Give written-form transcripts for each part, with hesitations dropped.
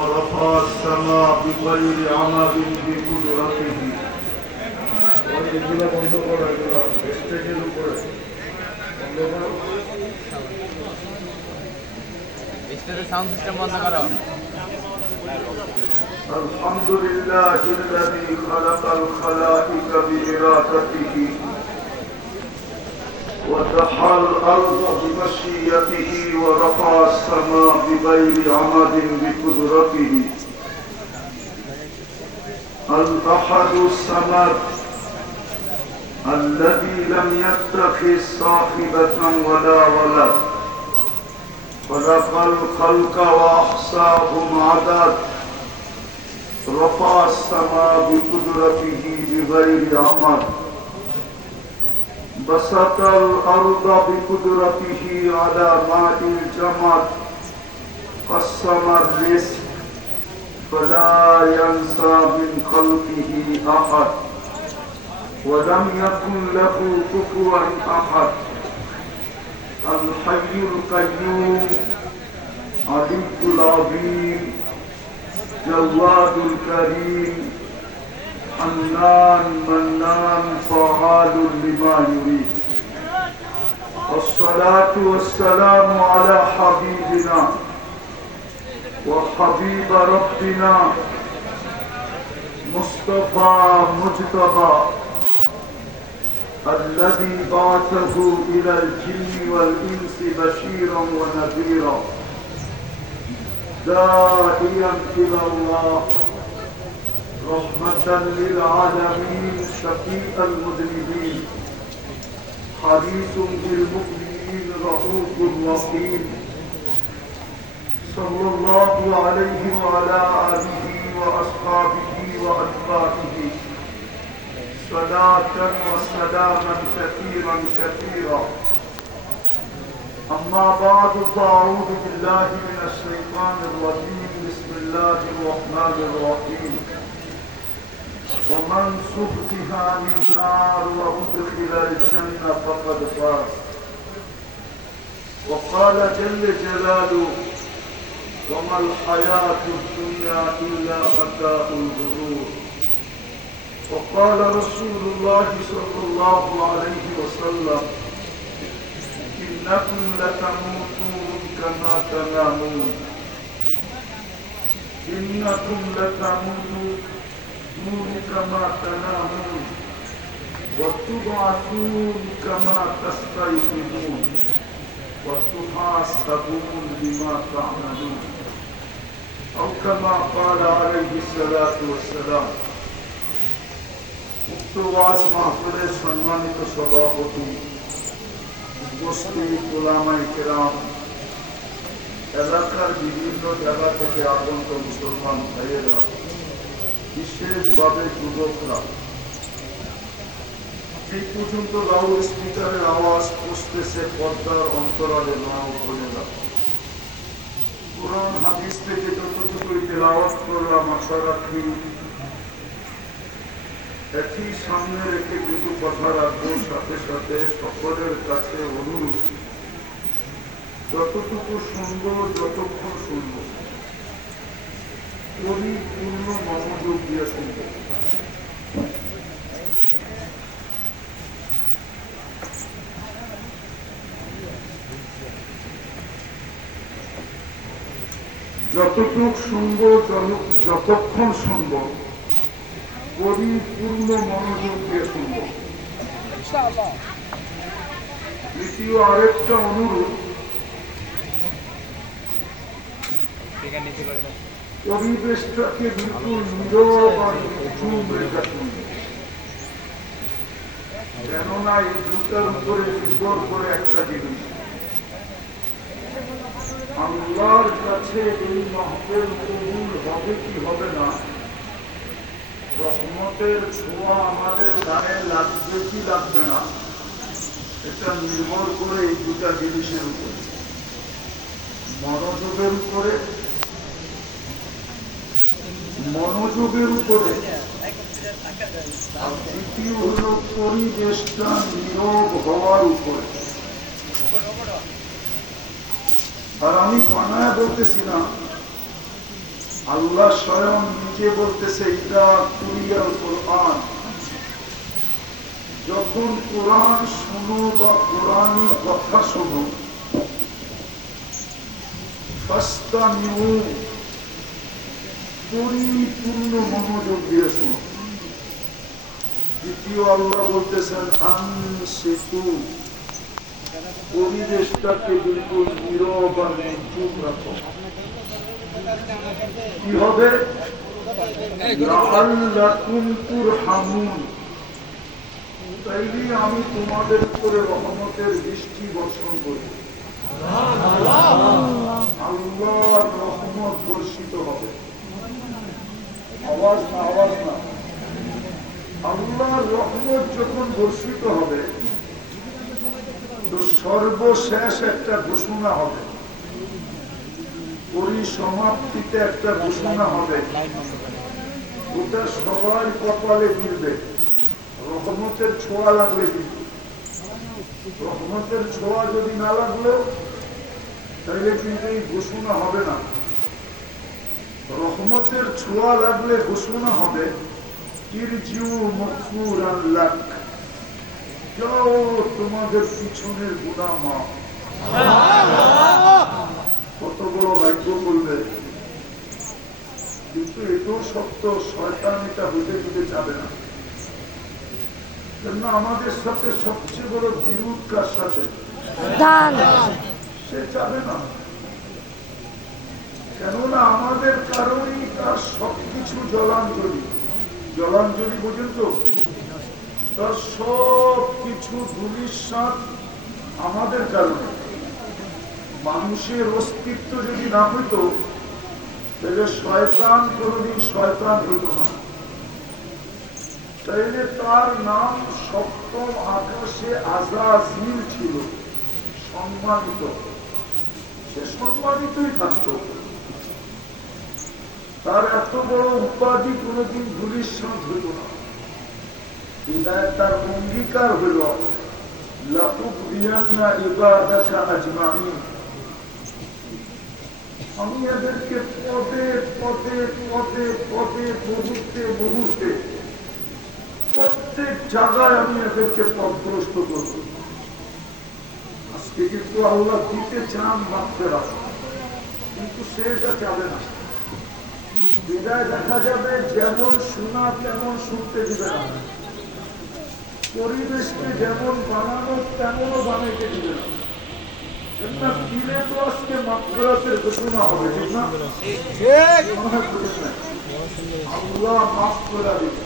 ورفع السماء بغير عمد بقدرته এগুলো বন্ধ করো, এগুলো স্টেজের উপরে বন্ধ করো, স্টেজের সাউন্ড সিস্টেম বন্ধ করো। আলহামদুলিল্লাহি الذي خلق الخلائق بإرادته ودحى الأرض بمشيئته ورفع السماء بغير عمد بقدرته الأحد الصمد الذي لم يتخذ صاحبة ولا ولد خلق الخلق وأحصاهم عدد رفع السماء بقدرته بغير عمد بسط الأرض بقدرته على ماء الجمد قسم الرزق فلا ينسى من خلقه أحد ولم يكن له كفوا أحد الحي القيوم علي العظيم جواد الكريم حنان منان فعال لما يريد والصلاة والسلام على حبيبنا وحبيب ربنا مصطفى مجتبى الذي بعثه إلى الجن والإنس بشيرا ونذيرا داعيا إلى الله رحمة للعالمين شفيع المذنبين حريص بالمؤمنين رؤوف رحيم صلى الله عليه وعلى آله وأصحابه وأتباعه صلاة وسلاما كثيرا كثيرا أما بعد فأعوذ بالله من الشيطان الرجيم بسم الله الرحمن الرحيم ومن زحزح عن النار وأدخل الجنة فقد فاز وقال جل جلاله وما الحياة الدنيا إلا متاع الغرور وقال رسول الله صلى الله عليه وسلم إنكم لتموتون كما تنامون إنكم لتموتون كما تنامون وتبعثون كما تستيقظون وتحاسبون بما تعملون أو كما قال عليه الصلاة والسلام মুক্তওয়াজ মাহফিলের সম্মানিত সভাপতি, উপস্থিত উলামায়ে কেরাম, এলাকার বিভিন্ন জায়গা থেকে আগত মুসলমান ভাইয়েরা, বিশেষভাবে যুবকরা, এই পর্যন্ত লাউড স্পিকারের আওয়াজ পৌঁছতেছে পর্দার অন্তরালে মা ও বোনেরা, কুরআন হাদিস থেকে যতটুকু তেলাওয়াত করলাম আশা রাখি একই সামনে রেখে কিছু কথা রাখবো। সাথে সাথে সকলের কাছে অনুরোধ, যতটুকু শুনবো, যতক্ষণ শুনবো, পরিপূর্ণ মনোযোগ দিয়ে শুনবো। যতটুকু শুনবো, যতক্ষণ শুনবো, পরিপূর্ণ মনোযোগ দিয়ে শুনব। দ্বিতীয় আরেকটা অনুরোধ, পরিবেশটাকে বিলকুল নীরব আর নিঝুম রেখে শুনব, কেননা এই দুটার উপরে নির্ভর করে একটা জিনিস, আল্লাহর কাছে এই মাহফিল কবুল হবে কি হবে না, রহমতের ছোঁয়া আমাদের গায়ে লাগবে কি লাগবে না, এটা নির্ভর করে এই দুটা জিনিসের উপরে, মনোযোগের উপরে আর দ্বিতীয় হল পরিবেশটা নীরব হওয়ার উপরে। আর আমি বানায় বলতেছি না, আল্লাহ স্বয়ং নিজে বলতেছে ইদা কুরিয়াল কোরআন, যখন কোরআন শোনো বা কোরআনী কথা শোনো, ফাস্তামিউ, পরিপূর্ণ মনোযোগ দিয়ে শোনো। দ্বিতীয় আল্লাহ বলতেছেন আনসিতু, পরিবেশটাকে বিলকুল নীরব আর চুপ রাখো। কি হবে? লাআল্লাকুম তুরহামুন, তাইলে আমি তোমাদের উপরে রহমতের বৃষ্টি বর্ষণ করব। আল্লাহর রহমত বর্ষিত হবে। আওয়াজ না, আওয়াজ না। আল্লাহর রহমত যখন বর্ষিত হবে তো সর্বশেষ একটা ঘোষণা হবে, পরিসমাপ্তিতে একটা ঘোষণা হবে, ওটা সবার কপালে মিলবে। রহমতের ছোঁয়া লাগলে, কিন্তু রহমতের ছোঁয়া যদি না লাগলো তাহলে কিন্তু এই ঘোষণা হবে না। রহমতের ছোঁয়া লাগলে ঘোষণা হবে ইরজিউ মাগফুরান লাক, যাও তোমাদের পিছনের গুনাহ মাফ। কত বড় ভাগ্য করবে। কিন্তু এটাও সত্য, শয়তান এটা হতে দিতে যাবে না। কেননা আমাদের সাথে সবচেয়ে বড় বিরোধ কার সাথে? সে যাবে না। কেননা আমাদের কারণেই তার সবকিছু জলাঞ্জলি। জলাঞ্জলি পর্যন্ত তার সব কিছু ধূলিসাৎ আমাদের কারণে। মানুষের অস্তিত্ব যদি না হইত তাহলে শয়তান কোনদিন শয়তান হইত না। তাইলে তার নাম সপ্তম আকাশে আযাযিল ছিল, সম্মানিত। সে সম্মানিতই থাকত। তার এত বড় উপাধি কোনদিন ধূলিসাৎ হইত না। বিদায় তার অঙ্গীকার হইল লাউগরিয়ান্না ইবাদাকা আজমাইন, আমি এদেরকে পদে পদে পদে পদে মুহূর্তে মুহূর্তে প্রত্যেক জায়গায় আমি এদেরকে পথভ্রষ্ট করব। আজকে কিন্তু আল্লাহ দিতে চান বাচ্চারা, কিন্তু সে এটা যাবে না। বিদায় দেখা যাবে যেমন শোনা তেমন শুনতে দিবে না, পরিবেশকে যেমন বানানো তেমনও বানাইতে দিবে না। দিলে তো আজকে মাগফিরাতের ঘোষণা হবে, ঠিক না? আল্লাহ মাফ করে দিবে।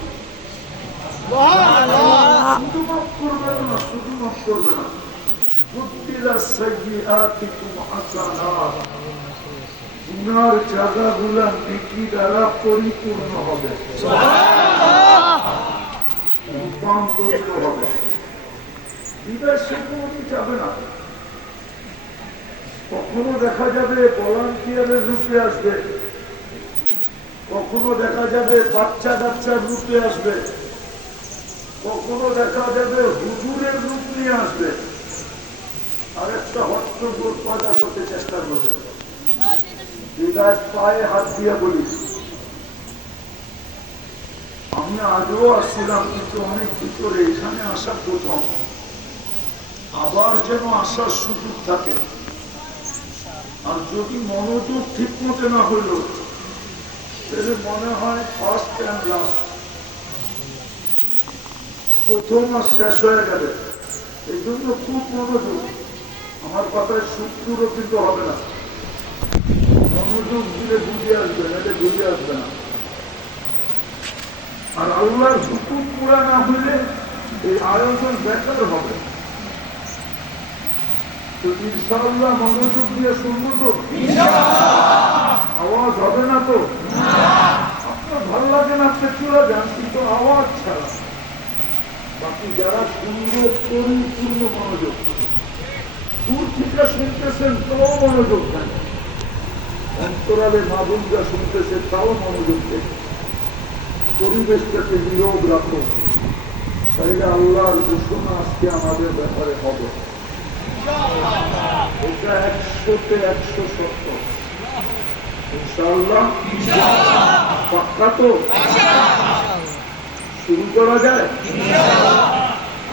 শুধু মাফ করবে না, শুধু মাফ করবে না, গুনার জায়গাগুলা নেকি দ্বারা পরিপূর্ণ হবে, রূপান্তরিত হবে। বিদায় সে কোনদিন যাবে না। কখনো দেখা যাবে ভলান্টিয়ারের রূপে আসবে, কখনো দেখা যাবে বাচ্চা কাচ্চার রূপে আসবে, কখনো দেখা যাবে হুজুরের রূপ নিয়ে আসবে, আর একটা হট্টগোল পয়দা করতে চেষ্টা করবে। বিদায় পায়ে হাত দিয়ে বলি, আমি আগেও আসছিলাম, কিন্তু অনেক ভিতরে, এখানে আসা প্রথম। আবার যেন আসার সুযোগ থাকে। আর যদি মনোযোগ ঠিক মতো না হইল তাহলে মনে হয় ফার্স্ট অ্যান্ড লাস্ট, প্রথম আর শেষ হয়ে গেলে। এই জন্য খুব মনোযোগ। আমার কথায় সুদূরও কিন্তু হবে না। মনোযোগ দিলে বুঝে আসবে, নাহলে বুঝে আসবে না। আর আল্লাহর হুকুম পুরা না হইলে এই আয়োজন বেকার হবে। তো ইনশাআল্লাহ মনোযোগ দিয়ে শুনবো তো? আওয়াজ হবে না তো? আপনার ভালো লাগে না, আপনি চলে যান, কিন্তু আওয়াজ ছাড়া। বাকি যারা শুনবে পরিপূর্ণ মনোযোগ, দূর থেকে শুনতেছেন তাও মনোযোগ দেন, অন্তরালে মাধুর্যা শুনতেছে তাও মনোযোগ দেন। পরিবেশটাকে নীরব রাখো, তাইলে আল্লাহর ঘোষণা আজকে আমাদের ব্যাপারে হবে। এটা 100-তে 100 সত্য। ইনশাআল্লাহ পাক্কা তো শুরু করা যায়।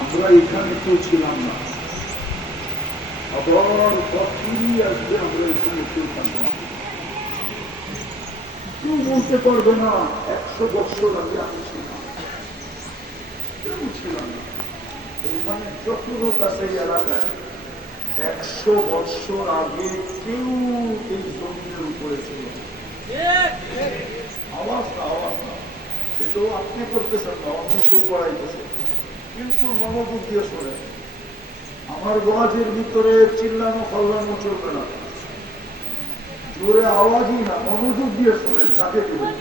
আমরা এখানে কেউ ছিলাম না, আবার ফিরিয়ে আসবে, আমরা এখানে কেউ থাকবো। কেউ বলতে পারবে না 100 বছর আগে আমি ছিলাম, কেউ ছিলাম না। এখানে যত লোক আছে এই এলাকায় 100 বছর আগে কেউ এই জমিনের উপরে ছিল। আওয়াজ না, আওয়াজ না, এটাও আপনি করতেছেন না, অন্য কেউ করাইতেছেন, কিন্তু মনোযোগ দিয়ে শোনেন। আমার ওয়াজের ভিতরে চিল্লানো ফাল্লানো চলবে না, জোরে আওয়াজই না, মনোযোগ দিয়ে শোনেন। কাকে দেবেন?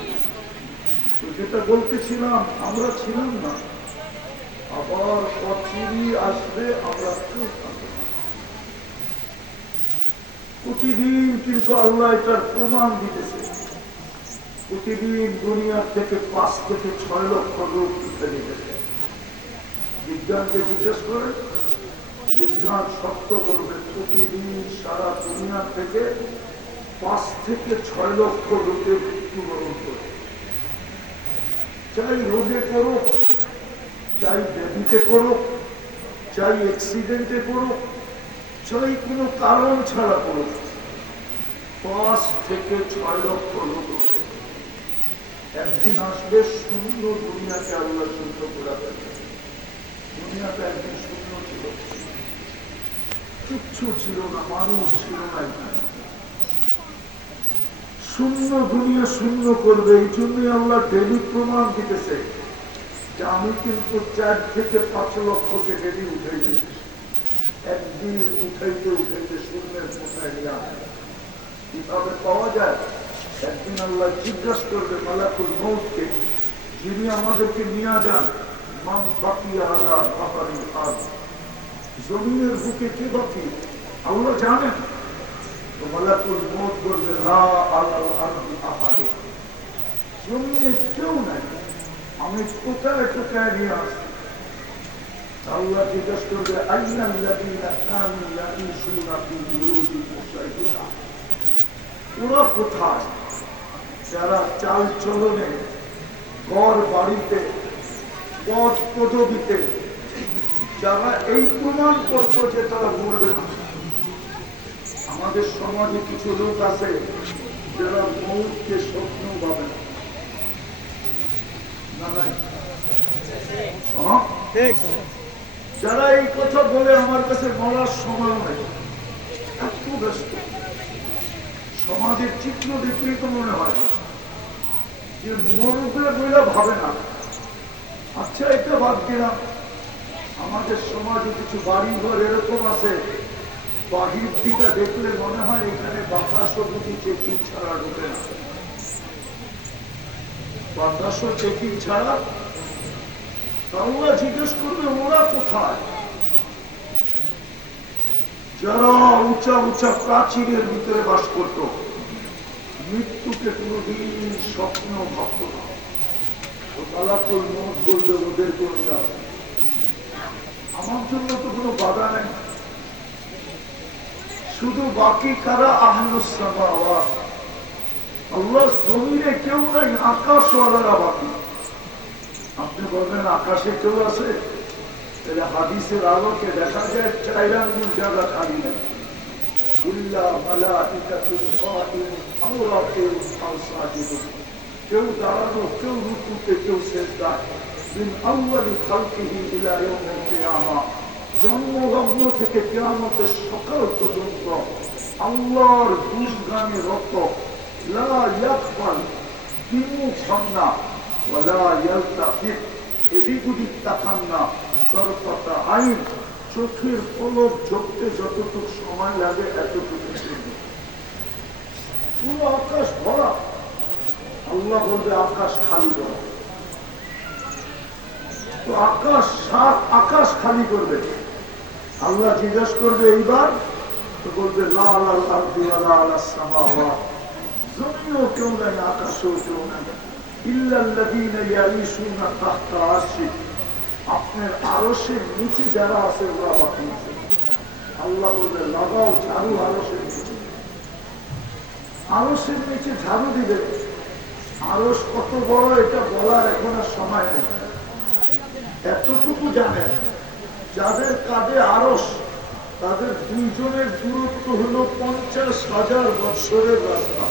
তো যেটা বলতেছিলাম, আমরা ছিলাম না, আবার অচিরি আসবে, আমরা কেউ থাকবো না। প্রতিদিন কিন্তু আল্লাহ এটার প্রমাণ দিতেছে। প্রতিদিন দুনিয়ার থেকে 5 থেকে 6 লক্ষ লোক উঠে দিতেছে। বিজ্ঞানকে জিজ্ঞেস করে, বিজ্ঞান সত্য বলবে, প্রতিদিন সারা দুনিয়া থেকে 5 থেকে 6 লক্ষ লোকের মৃত্যুবরণ করে। চাই রোগে করুক, চাই ব্যাধিতে করুক, চাই অ্যাক্সিডেন্টে করুক, চাই কোনো কারণ ছাড়া করুক, 5 থেকে 6 লক্ষ লোক। একদিন আসবে শূন্য দুনিয়াকে আল্লাহ শূন্য করে দেবে। দুনিয়াটা একদিন শূন্য ছিল, কিচ্ছু ছিল না, মানুষ ছিল না, এখানে শূন্য দুনিয়া শূন্য করবে। এই জন্যই আল্লাহ ডেলি প্রমাণ দিতেছে যে আমি কিন্তু 4 থেকে 5 লক্ষকে ডেলি উঠাইতেছি। একদিন উঠাইতে উঠাইতে শূন্যের কোথায় নিয়ে আসে, কিভাবে পাওয়া যায়? একদিন আল্লাহ জিজ্ঞাসা করবে মালাকুল মউতকে, যিনি আমাদেরকে নিয়ে যান, মান বাকিয়া আলা বাহারিল আরদ, জমিনের বুকে কে বাকি? আল্লাহ জানেন। তো মালাকুল মউত বলবে লা আলাল আরদি আহাদে, জমিনে কেউ নাই, আমি কোথায় কোথায় নিয়ে আসি? আল্লাহ জিজ্ঞাসা করবে আইনাল্লাযীনা কানু ইয়াঈশুনা ফি বুরুজিন মুশাইয়্যাদা, ওরা কোথায়? যারা চাল চলনে, ঘর বাড়িতে, পথ পদবিতে যারা এই প্রমাণ করত যে তারা মরবে না। আমাদের সমাজে কিছু লোক আছে যারা মৌতকে স্বপ্ন পাবে না। যারা এই কথা বলে আমার কাছে মরার সময় নেই, এত ব্যস্ত। সমাজের চিত্র দেখলেই তো মনে হয় যে মরবে বলে ভাবে না। আচ্ছা, এটা বাদ দিলাম, আমাদের সমাজে কিছু বাড়ি ঘর এরকম আছে, বাহির দিকে দেখলে মনে হয় এখানে বাতাসও বুঝি চেকিং ছাড়া ঢুকে না, বাতাসও চেকিং ছাড়া। তাহলে জিজ্ঞেস করবে ওরা কোথায়? যারা উঁচা উঁচা প্রাচীরের ভিতরে বাস করত, মৃত্যুকে কোনদিন স্বপ্ন ভাবত না। ও মালাকুল মউত বলবে ওদের কোন আমার জন্য তো কোনো বাধা নেই। শুধু বাকি কারা? আহলুস সামাওয়াত, আল্লাহ জমিনে কেউ নাই, আকাশওয়ালারা বাকি। আপনি বলবেন আকাশে কেউ আছে? তাহলে হাদিসের আলোকে দেখা যায় 4 আঙ্গুল জায়গা খালি নেই। ইল্লা মালাইকাতুন কায়িমুন আও রাকিউন আও সাজিদুন, কেউ দাঁড়ানো, কেউ রুকুতে, কেউ সিজদায়। মিন আউয়ালি খালকিহি ইলা ইয়াউমিল কিয়ামাহ, জন্মলগ্ন থেকে কিয়ামতের সকাল পর্যন্ত আল্লাহর গুণগানে রত। লা ইয়াকবাল, বিমুখ হন না, ওয়ালা ইয়ালতাফিত, এদিক ওদিক তাকান না, তরফাতা আইন, চোখের পলক ঝরতে যতটুকু সময় লাগে এতটুকু পুরো আকাশ ভরা। আল্লাহ বলবে আকাশ খালি করো। তো আকাশ খালি করবে। আল্লাহ জিজ্ঞাসা করবে এইবার, তো বলবে লা আলাল আরদি ওয়ালা আলাস সামাওয়াত, জমিনও কেউ নাই, আকাশও কেউ নাই। ইল্লাল্লাযীনা ইয়াঈশুনা তাহতা আরশি, আপনার আরশের নিচে যারা আছে ওরা বাকি আছে। আল্লাহ বলবে লাগাও ঝাড়ু আরশের নিচে। আরশের নিচে ঝাড়ু দিবে। আরশ কত বড় এটা বলার এখন আর সময় নেই। এতটুকু জানেন, যাদের কাঁধে আরশ তাদের দুইজনের দূরত্ব হলো 50,000 বৎসরের রাস্তা।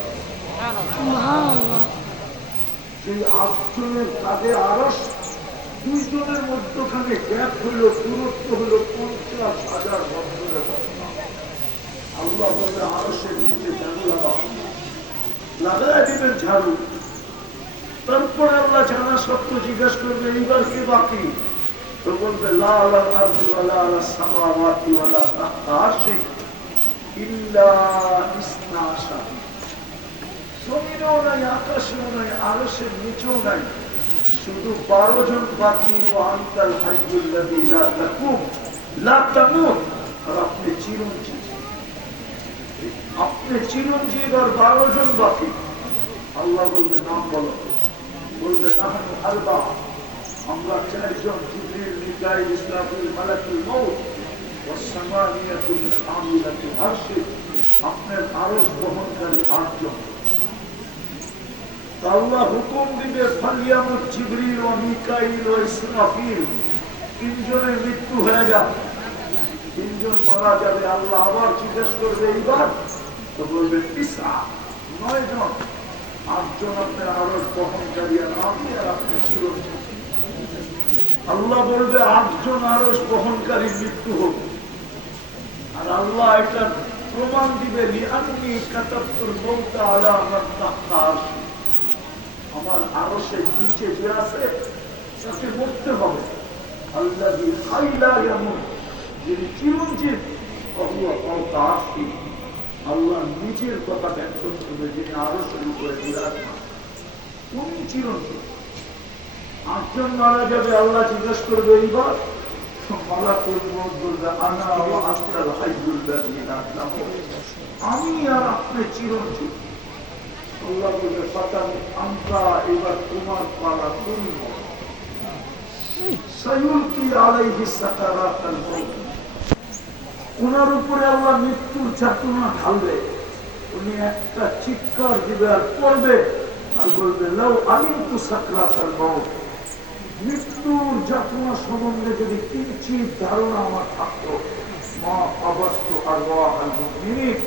সেই 8 জনের কাঁধে আরশ, দুইজনের মধ্যখানে গ্যাপ হইল, দূরত্ব হইল 50,000 বৎসরের রাস্তা। আল্লাহ বলে আরশের নিচে ঝাড়ু লাগাই দিবেন ঝাড়ু। তারপরে আল্লাহ জানা সত্য জিজ্ঞাসা করবে এইবার কে বাকি? তো বলবে লা আলা আরদি ওয়ালা আলা সামাওয়াতি ওয়ালা তাহতা আরশি ইল্লা ইসনা আশার। জমিনেও নাই, আকাশেও নাই, আরশের নিচেও নাই, শুধু 12 জন বাকি। ওয়া আনতাল হাইয়ুল লাযী লা তাকুম লা তামুত। আর আপনি চিরঞ্জীব, আপনি চিরঞ্জীব আর 12 জন বাকি। আল্লাহ বলবে নাম বলো। বলবে নাহনু আরবা, আমরা 4 জন, জিবরিল, মিকাঈল, ইসরাফিল, মালাকুল মউত ওয়াস সামানিয়াতুল আমিলাতুল আরশি। আপনার আরশ বহনকারী 8 জন। আল্লাহ হুকুম দিবে ফালিয়ামুত জিবরিল ও মিকাঈল ও ইসরাফিল। 3 জনের মৃত্যু হয়ে যাবে, 3 জন মারা যাবে। আল্লাহ আবার জিজ্ঞেস করবে এইবার, তো বলবে 9 জন। 8 জন আপনার আরশ বহনকারী আর আমি আর আপনি চিরঞ্জীব। আল্লাহ বলবে 8 জন আরশ বহনকারী মৃত্যু হোক। আর আল্লাহ এটা প্রমাণ দিবে লিআন্নী কাতাবতুল মাউতা আলা মান তাহতা আরশি। আমার আরশের নিচে যে আছে তাকে মরতে হবে। আল্লাযী হাইলা ইয়ামুত, যিনি চিরঞ্জীব, আল্লাহ ফাওকা আরশি। আল্লাহ নিজের কথা ব্যক্ত করবে, যিনি আরশের উপরে বিরাজমান, উনি চিরঞ্জীব। 8 জন মারা যাবে। আল্লাহ জিজ্ঞেস করবে এইবার, মালাকুল মউত বলবে আনা ওয়া আনতাল হাইয়ুল লাযী লা তামুত। আমি আর আপনি চিরঞ্জীব। আল্লাহ বলবে ফাতামুত আনতা, এবার তোমার পালা, তুমি মরো। সায়ুলকি আলাইহি সাকারাতাল মউত, ওনার উপরে আল্লাহ মৃত্যুর যাতনা ঢালবে। উনি একটা চিৎকার দিবে আর পড়বে আর বলবে লাউ আলিমতু সাকরাতাল মউত, মৃত্যুর যাতনা সম্বন্ধে যদি কিঞ্চিত ধারণা আমার থাকতো, মা আবাস্তু আরওয়াহাল মুমিনিন,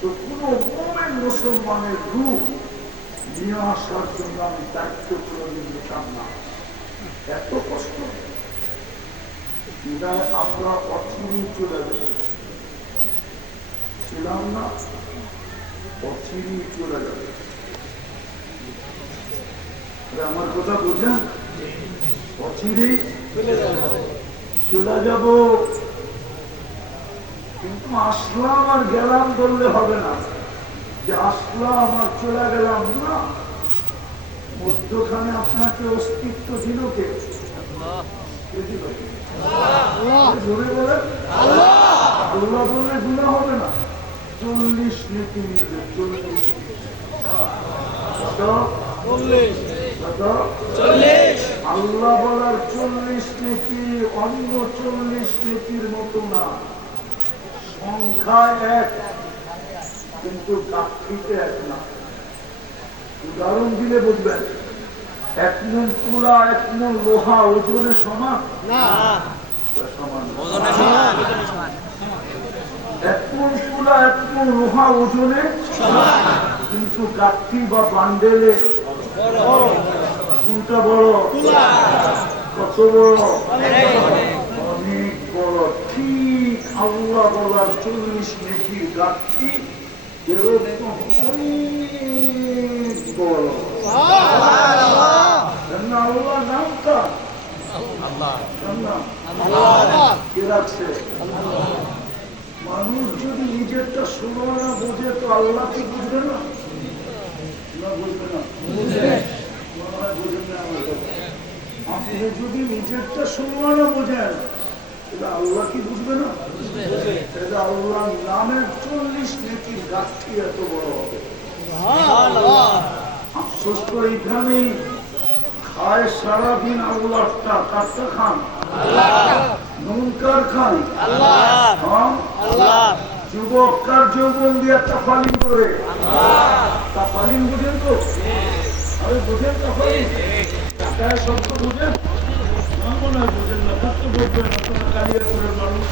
তো কোনো মুমিন মুসলমানের রূহ নিয়ে আসার জন্য আমি দায়িত্ব করে নিতাম না। এত কষ্ট, বিদায় আমরা অচিরেই চলে যাবে, ছিলাম না, অচিরেই চলে যাবে। আমার কথা বুঝলেন? অচিরেই চলে যাব। কিন্তু আসলাম আর গেলাম বললে হবে না, যে আসলাম আর চলে গেলাম না। মধ্যখানে আপনাকে অস্তিত্ব দিল কে? জোরে বলে আল্লাহ বললে গুনাহ হবে না। 40 নেকি মিলবে, 40 আল্লাহ বলার 40 নেকি অন্য 40 নেকির মতো না। সংখ্যায় এক, কিন্তু গাঠিতে এক না। উদাহরণ দিলে বুঝবেন, 1 মণ তুলা 1 মণ লোহা ওজনে সমান না। সমান 1 মণ তুলা 1 মণ লোহা ওজনে সমান, কিন্তু গাঠি বা বান্ডেলে কোনটা বড়? কত বড়? অনেক বড়। ঠিক আল্লাহ বলার 40 নেকির গাঠি এরকম অনেক বড়। আল্লাহ নামটা কে রাখছে? মানুষ যদি নিজেরটা শুনো না বোঝে তো আল্লাহ কি বুঝবে না? বুঝবে না, বুঝবেন না। আমার কথা, আপনি যদি নিজেরটা শুনো না বোঝেন, আল্লাহ কি বুঝবে না? আল্লাহ নামের 40 নেকির গাছটি এত বড় হবে। আফসোস তো এইখানেই খায় সারাদিন আল্লাহটা। কারটা খান? নুন কার খান? যুবক কার যৌবন দিয়ে তাফালিং করে? তাফালিং বুঝেন তো? আরে বুঝেন তাফালিং? টাকায় শব্দ বুঝেন? না মনে হয় বুঝেন না, থাকতে বলবেন আপনারা কালিয়া করে মানুষ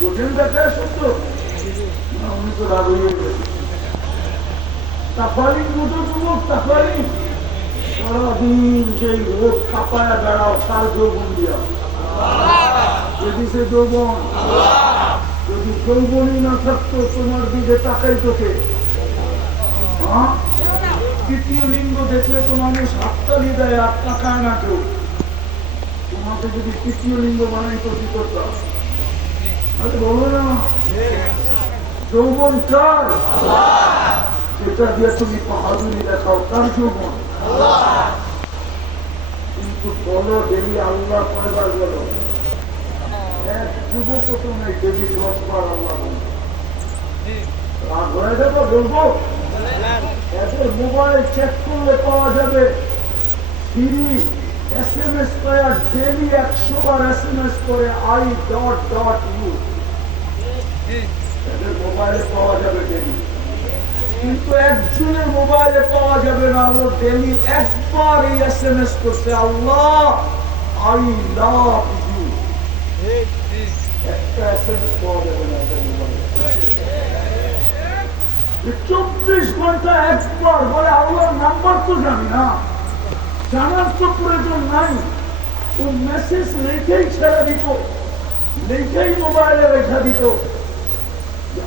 বুঝেন টাকায় শব্দ না, উনি তো রাগ হয়ে গেছে। তাফালিং বুঝো যুবক, তাফালিং সারাদিন সেই রোগ কাপায়া বেড়াও কার যৌবন দিয়া? যদি সে যৌবন, যদি যৌবনই না থাকতো তোমার দিকে তাকাই তোকে, হ্যাঁ তৃতীয় লিঙ্গ দেখলে তো মানুষ হাততালি দেয় আর তাকায় না কেউ। তোমাকে যদি তৃতীয় লিঙ্গ বানাইতো কি করতাম? আরে বলো না, যৌবন কার? যেটা দিয়ে তুমি বাহাদুরি দেখাও কার যৌবন? কিন্তু বলো ডেলি আল্লাহ কয়বার বলো? এক যুবক তো নেই ডেলি 10 বার আল্লাহ বলো। রাগ হয়ে যাবো বলবো? এদের মোবাইল চেক করলে পাওয়া যাবে ফ্রি SMS প্লেয়ার, ডেলি 100 বার SMS করে I.U। এদের মোবাইলে পাওয়া যাবে ডেলি, কিন্তু একজনের মোবাইলে পাওয়া যাবে না, ও ডেলি একবার এই SMS করছে আল্লাহ I love you। একটা SMS পাওয়া যাবে না এদের মোবাইলে। 24 ঘন্টা একবার বলে আল্লাহর নাম্বার তো জানি না, জানার তো প্রয়োজন নাই। ও মেসেজ লেখেই ছেড়ে দিত, লেখেই মোবাইলে রেখা দিত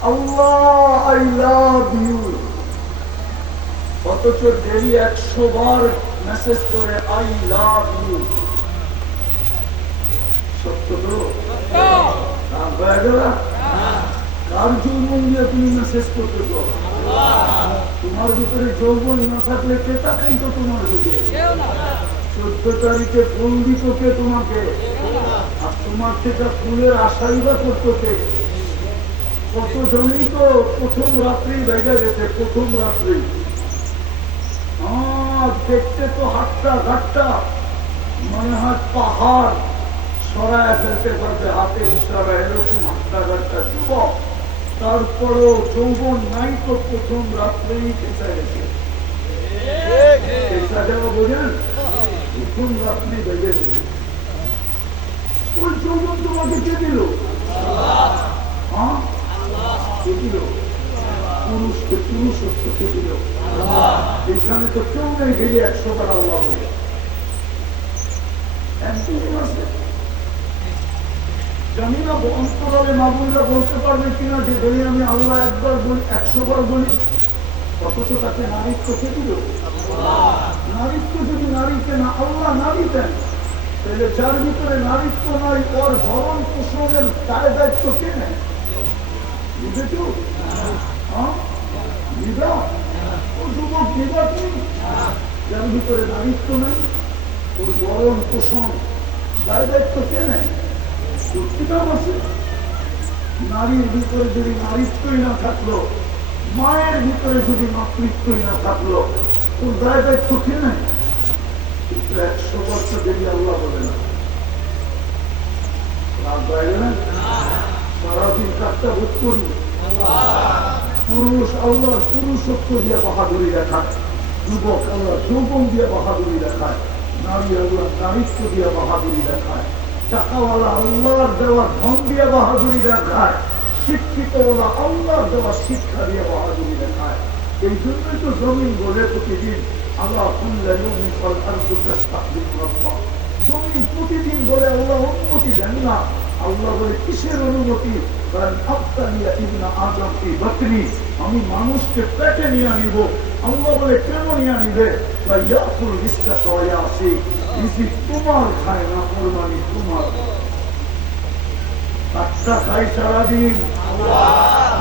আল্লাহ আই লাভ ইউ। অথচ ডেলি 100 বার মেসেজ করে আই লাভ ইউ। সত্য তো? কার যৌবন দিয়ে তুমি মেসেজ করতেছ? তোমার ভিতরে যৌবন না থাকলে কে তাকাই তো তোমার দিকে? 14 তারিখে ফুল দিত কে তোমাকে? আর তোমার থেকে ফুলের আশাই বা করতো কে? কতজনই তো প্রথম রাত্রি বেজে গেছে, প্রথম রাত্রি দেখতে তো হাতটা ঘাটটা মনে হয় পাহাড় সরায় ফেলতে পারবে হাতে ইশারা, এরকম হাতটা ঘাটটা যুবক, তারপরও যৌবন নাই তো প্রথম রাত্রেই খেসা গেছে। খেসা যাওয়া বোঝেন? প্রথম রাত্রি বেজে গেছে। ওই যৌবন তোমাকে কে দিল? হ্যাঁ কে দিল? পুরুষকে পুরুষত্ব কে দিল? এখানে তো কেউ নেই গেলে 100 বার আল্লাহ বলে। জানি না অন্তরালে মাবুলরা বলতে পারবে কিনা যে যদি আমি আল্লাহ একবার বলি 100 বার বলি, অথচ তাকে নারীত্ব কে দিল? নারীত্ব যদি নারীতে না আল্লাহ না দিতেন, তাহলে যার ভিতরে নারীত্ব নাই ওর ভরণ পোষণের দায় দায়িত্ব কে নেয়? বুঝেছ? হ্যাঁ নিবা ও যুবক, নিবা তুমি? যার ভিতরে নারীত্ব নাই ওর ভরণ পোষণ দায় দায়িত্ব কে নেয়? সত্যিকার আছে। নারীর ভিতরে যদি নারীত্বই না থাকলো, মায়ের ভিতরে যদি মাতৃত্বই না থাকলো, ওর দায় দায়িত্ব কে নেয়? কিন্তু 100 বছর যদি আল্লাহ বলে না, সারাদিন কাজটা বোধ করি পুরুষ আল্লাহর পুরুষত্ব দিয়ে বাহাদুরি দেখায়, যুবক আল্লাহ যৌবন দিয়ে বাহাদুরি দেখায়, নারী আল্লাহ নারীত্ব দিয়ে বাহাদুরি দেখায়, টাকাওয়ালা আল্লাহর দেওয়া ধন দিয়ে বাহাদুরি দেখায়, শিক্ষিত ওলা আল্লাহর দেওয়া শিক্ষা দিয়ে বাহাদুরি দেখায়। এই জন্যই তো জমিন বলে প্রতিদিন আল্লাহ জমিন প্রতিদিন বলে আল্লাহ অনুমতি দেন না। আল্লাহ বলে কিসের অনুমতি? আমি মানুষকে পেটে নিয়ে নিব। আল্লাহ বলে কেন নিয়ে নিবে? তোমার খায় না, কোরবানি তোমার। আচ্ছা খাই সারাদিন,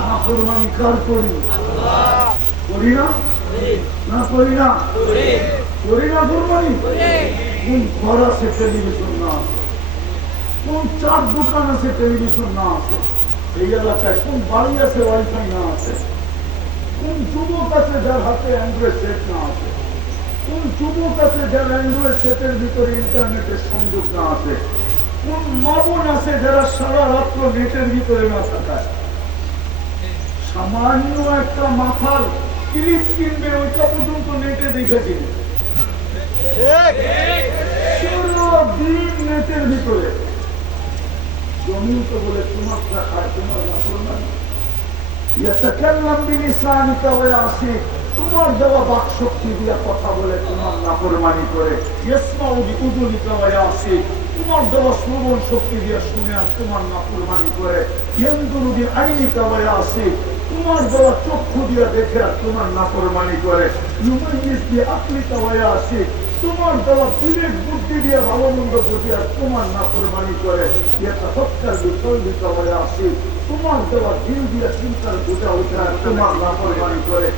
না কোরবানি কার করি? করি না? না করি না? করি না কোরবানি? কোন ঘর আছে টেলিভিশন না আছে? কোন চার দোকান আছে টেলিভিশন না আছে? এই এলাকায় কোন বাড়ি আছে ওয়াইফাই না আছে? কোন যুবক আছে যার হাতে অ্যান্ড্রয়েড সেট না আছে? কোন যুবক আছে যার অ্যান্ড্রয়েড সেটের ভিতরে ইন্টারনেটের সংযোগ না আছে? কোন মা বোন আছে যারা সারা রাত্র নেটের ভিতরে না থাকায়? সামান্য একটা মাথার ক্লিপ কিনবে, ওইটা পর্যন্ত নেটে দেখেছি। সারাদিন নেটের ভিতরে। জমিন তো বলে তোমার খায়, তোমার না করলাম। তোমার দেওয়া বাক শক্তি দিয়ে কথা বলে তোমার নাফরমানি করে। তোমার দেওয়া শ্রবণ শক্তি দিয়ে শুনে আর তোমার নাফরমানি করে। তোমার দেওয়া চক্ষু দিয়ে দেখে আর তোমার নাফরমানি করে। তোমার দেওয়া বিবেক বুদ্ধি দিয়ে ভালো মন্দ বুঝে আর তোমার নাফরমানি করে। তোমার দেওয়া দিল দিয়ে চিন্তার বোঝা উঠে আর তোমার নাফরমানি করে।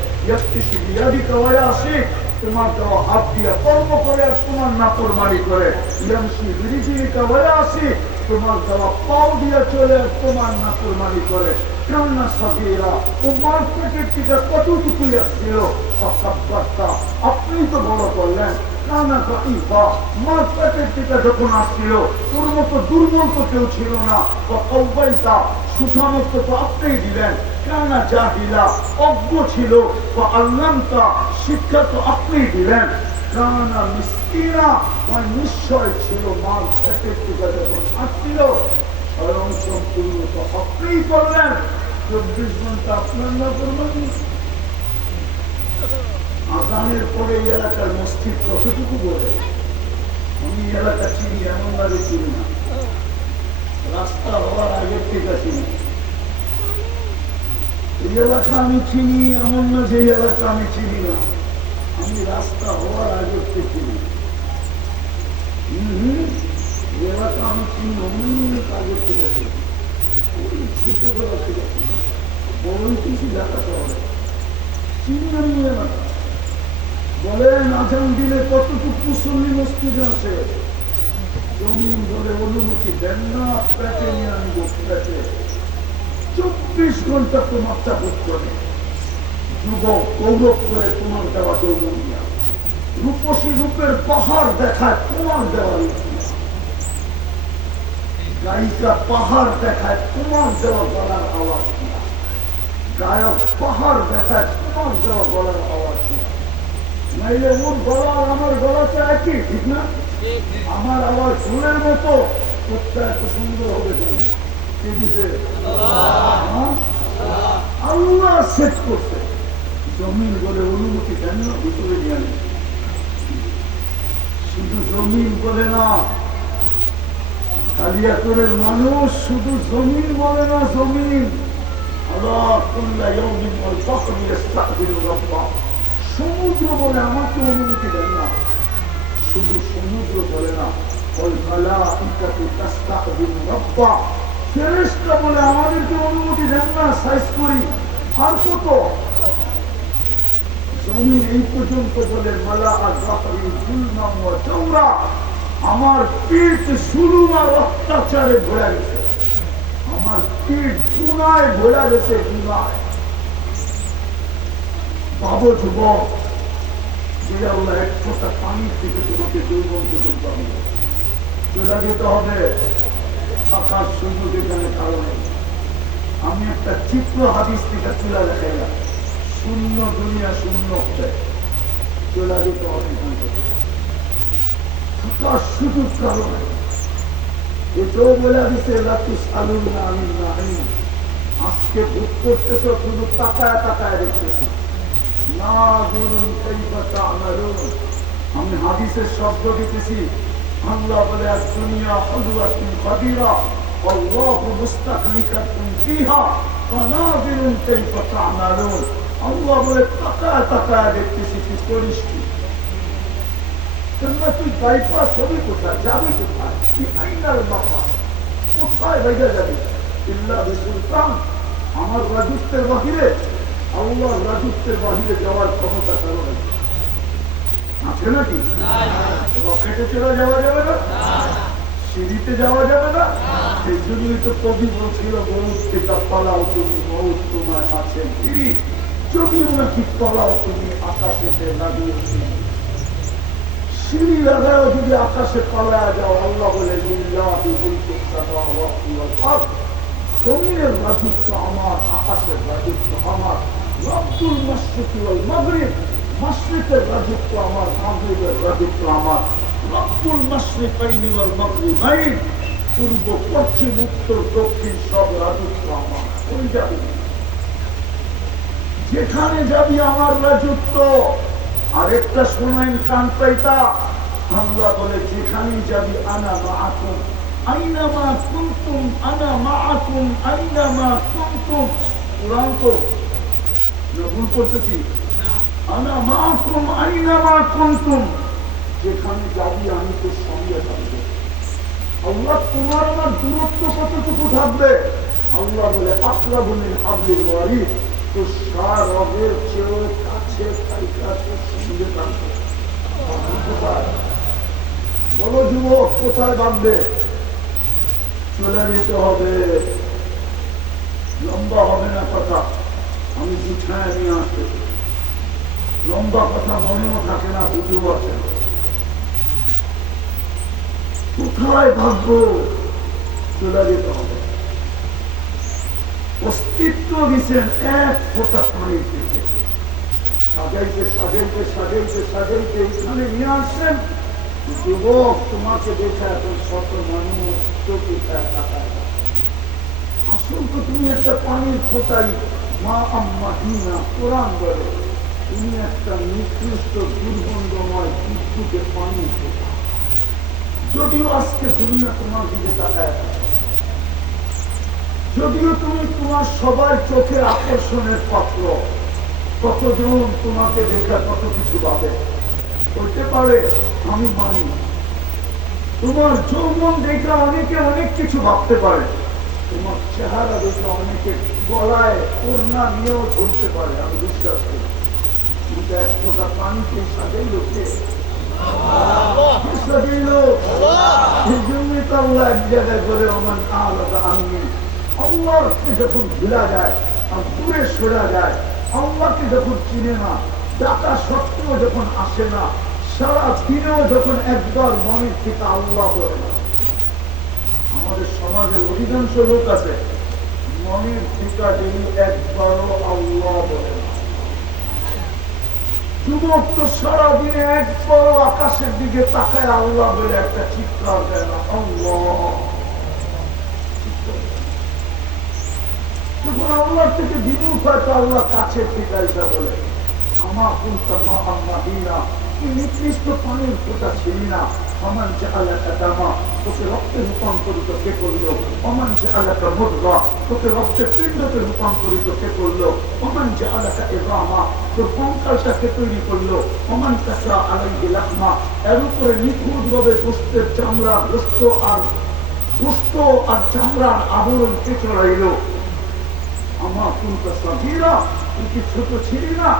তোমার দেওয়া হাত দিয়ে কর্ম করে আর তোমার নাফরমানি করে। তোমার দেওয়া পাও দিয়ে চলে আর তোমার নাফরমানি করে। কান্না সাবিরা ও মার পেটের টিকা কতটুকুই আসছিল, আপনি তো বড় করলেন। কানা কাইফা মার পেটের টিকা যখন আসছিল তোর মতো দুর্বল তো কেউ ছিল না। কৌবাইতা সুঠামত তো আপনিই দিলেন। কানা জাহিলা অজ্ঞ ছিল, আল্লামতা শিক্ষা তো আপনিই দিলেন। কানা মিসকিনা নিশ্চয় ছিল, মার পেটের টিকা যখন আসছিল স্বয়ং সম্পূর্ণ তো আপনিই করলেন। 24 ঘন্টা আপনার না করবেন। আজানের পরে এই এলাকার মসজিদ কতটুকু বলে? আমি এলাকা চিনি, এমন ভাবে চিনি না। রাস্তা হওয়ার আগের থেকে চিনি। এই এলাকা আমি চিনি, এমন না যে এলাকা আমি চিনি না। আমি রাস্তা হওয়ার আগের থেকে চিনি। এলাকা আমি চিনি, অনেক আগের থেকে চিনি। ওই ছোটবেলা থেকে চিনি। বড়ই কিছু দেখাতে হবে। চিনি আমি এলাকা। বলেন আজান দিলে কতটুকু মুসল্লি মসজিদে আসে? জমিন বলে অনুমতি দেন না, পেটে নিয়ে আনবো পেটে। 24 ঘন্টা তোমার চাপত করে যুবক গৌরব করে তোমার দেওয়া যৌবনিয়া। রূপসী রূপের পাহাড় দেখায় তোমার দেওয়া রূপিয়া। গায়িকা পাহাড় দেখায় তোমার দেওয়া গলার আওয়াজ দিয়া। গায়ক পাহাড় দেখায় তোমার দেওয়া গলার আওয়াজ দিয়া। নাইলে ওর গলা আর আমার গলাটা একই, ঠিক না? আমার আওয়াজ ফুলের মতো, কোথা এত সুন্দর হবে কেন? কে দিছে? আল্লাহ সেট করছে। জমিন বলে অনুমতি দেন না, ভিতরে নিয়ে আনে। শুধু জমিন বলে না, কালিয়াকরের মানুষ শুধু জমিন বলে না। জমিন আল্লাহ কুল্লা ইয়াউমিন ওয়াল ফাখরি ইস্তাগফিরু রাব্বা। সমুদ্র বলে আমাকে অনুমতি দেন না। শুধু সমুদ্র বলে না, ফেরেশতা বলে আমাদেরকে অনুমতি দেন না, সাইজ করি। আর কত? জমিন এই পর্যন্ত বলে মালা আর চৌরা, আমার পিঠ জুলুম আর অত্যাচারে ভরা গেছে। আমার পিঠ গুনায় ভরা গেছে, গুনায়। ভাবো যুবক, যে আল্লাহ এক ফোঁটা পানির থেকে তোমাকে দুর্গন্ধ করতে হবে, চলে যেতে হবে আকাশ শূন্য যেখানে কারণে। আমি একটা চিত্র হাদিস থেকে তুলে দেখাইলাম। শূন্য দুনিয়া শূন্য চলে যেতে হবে আকাশ সুযোগ কারণে। এটাও বলে দিছে লাতুস আলুন না আমি না। আজকে ভোগ করতেছ, শুধু তাকায় তাকায় দেখতেছ। আমি হাদিসের শব্দ দিতেছি। আল্লাহ বলে দুনিয়া হলুয়াতুন কাবীরা আল্লাহু মুস্তাকলিকাতুন ফিহা ফানাযিরুন কাইফা তা'মালুন। আল্লাহ বলে তাকায় তাকায় দেখতেছি কি করিস কি। তোমরা তুই বাইপাস হবে কোথায়, যাবে কোথায়? তুই আইনার বাপা কোথায় বাইরে যাবি? ইল্লা বিসুলতান, আমার রাজত্বের বাহিরে, আল্লাহর রাজত্বের বাহিরে যাওয়ার ক্ষমতা কারো নেই। আছে নাকি? রকেটে চলে যাওয়া যাবে না, সিঁড়িতে যাওয়া যাবে না। সেই জন্যই তো কবি বলছিল মৌত থেকে পালাও তুমি, মৌত তোমার আছে ফিরি। যদিও নাকি পালাও তুমি আকাশেতে লাগিয়েছি। সিঁড়ি লাগাও যদি আকাশে পালায়া যাও, আল্লাহ বলে লিল্লাহি মুলকুস সামাওয়াতি ওয়াল আরদ, জমিনের রাজত্ব আমার, আকাশের রাজত্ব আমার। রব্বুল মাশরিকি ওয়াল মাগরিব, মাশরিকের রাজত্ব আমার, মাগরিবের রাজত্ব আমার। রব্বুল মাশরিকাইনি ওয়াল মাগরিবাইন, পূর্ব পশ্চিম উত্তর দক্ষিণ সব রাজত্ব আমার। ওই যাবি যেখানে যাবি আমার রাজত্ব। আরেকটা শোনেন কান পাইতা, আল্লাহ বলে যেখানে যাবি আনা মাআকুম আইনামা কুনতুম, আনা মাআকুম আইনামা কুনতুম। কুরআন তো না ভুল করতেছি? আনা মাআকুম আইনামা কুনতুম, যেখানে যাবি আমি তো সঙ্গে থাকবো। আল্লাহ তোমার আমার দূরত্ব কতটুকু থাকবে? আল্লাহ বলে আকরাবু মিন হাবলিল ওয়ারিদ, তো সারগের চেয়েও কাছে থাইকা তোর সঙ্গে থাকবে। কোথায় বলো যুবক, কোথায় বাঁধবে? চলে যেতে হবে। লম্বা হবে না কথা, আমি গুছায় নিয়ে আসতেছি। লম্বা কথা মনেও থাকে না, বুঝেও আছে না। কোথায় ভাববো? চলে যেতে হবে। অস্তিত্ব দিচ্ছেন এক ফোঁটা পানি থেকে, সাজাইতে সাজাইতে সাজাইতে সাজাইতে এখানে নিয়ে আসছেন। যুবক, তোমাকে দেখে এখন শত মানুষ চোখে তাকায়। আসল তো তুমি একটা পানির ফোঁটাই। মা আম্মাহিনা কোরআন বলে তুমি একটা নিকৃষ্ট দুর্গন্ধময় বিদ্যুতে পানির ফোঁটা। যদিও আজকে দুনিয়া তোমার দিকে তাকায়, যদিও তুমি তোমার সবার চোখের আকর্ষণের পাত্র, কতজন তোমাকে দেখা কত কিছু ভাবে। হতে পারে, আমি মানি, তোমার যৌবন দেখে অনেকে অনেক কিছু ভাবতে পারে, তোমার চেহারা দেখে অনেকে গলায় ওড়না নিয়েও চলতে পারে, আমি বিশ্বাস করি। কিন্তু এক ফোঁটা পানিকে সাজাই লোকে সাজাইল। এই জন্যই তো আল্লাহ এক জায়গায় করে আমার আলাদা আননি। আল্লাহকে যখন ভুলা যায় আর দূরে সরা যায়, আল্লাহকে যখন চিনে না, ডাকা সত্ত্বেও যখন আসে না, সারা দিনেও যখন একবার মনের থেকে আল্লাহ বলে না। আমাদের সমাজের অধিকাংশ লোক আছে মনের থেকে যদি একবারও আল্লাহ বলে না। যুবক তো সারাদিনে একবারও আকাশের দিকে তাকায় আল্লাহ বলে একটা চিৎকার দেয় না। আল্লাহ যখন আল্লাহর থেকে বিমুখ হয় তো আল্লাহ কাছে থেকে এসে বলে আমার কোনটা মা আম্মা দিনা, তুই নিকৃষ্ট পানির ফোঁটা ছিলি না। অমান যে আলাকা দামা, তোকে রক্তে রূপান্তরিত কে করলো? অমান যে আলাকা মুদগা, তোকে রক্তের পিণ্ডতে রূপান্তরিত কে করলো? অমান যে আলাকা এবামা, তোর কঙ্কালটাকে তৈরি করলো? অমান কাসা আলাইহি লাহমা, এর উপরে নিখুঁত ভাবে গোস্তের চামড়া, গোস্ত আর চামড়ার আবরণ কে চড়াইলো? আমার কোনটা সাগীরা, তুই কি ছোট ছিলি না?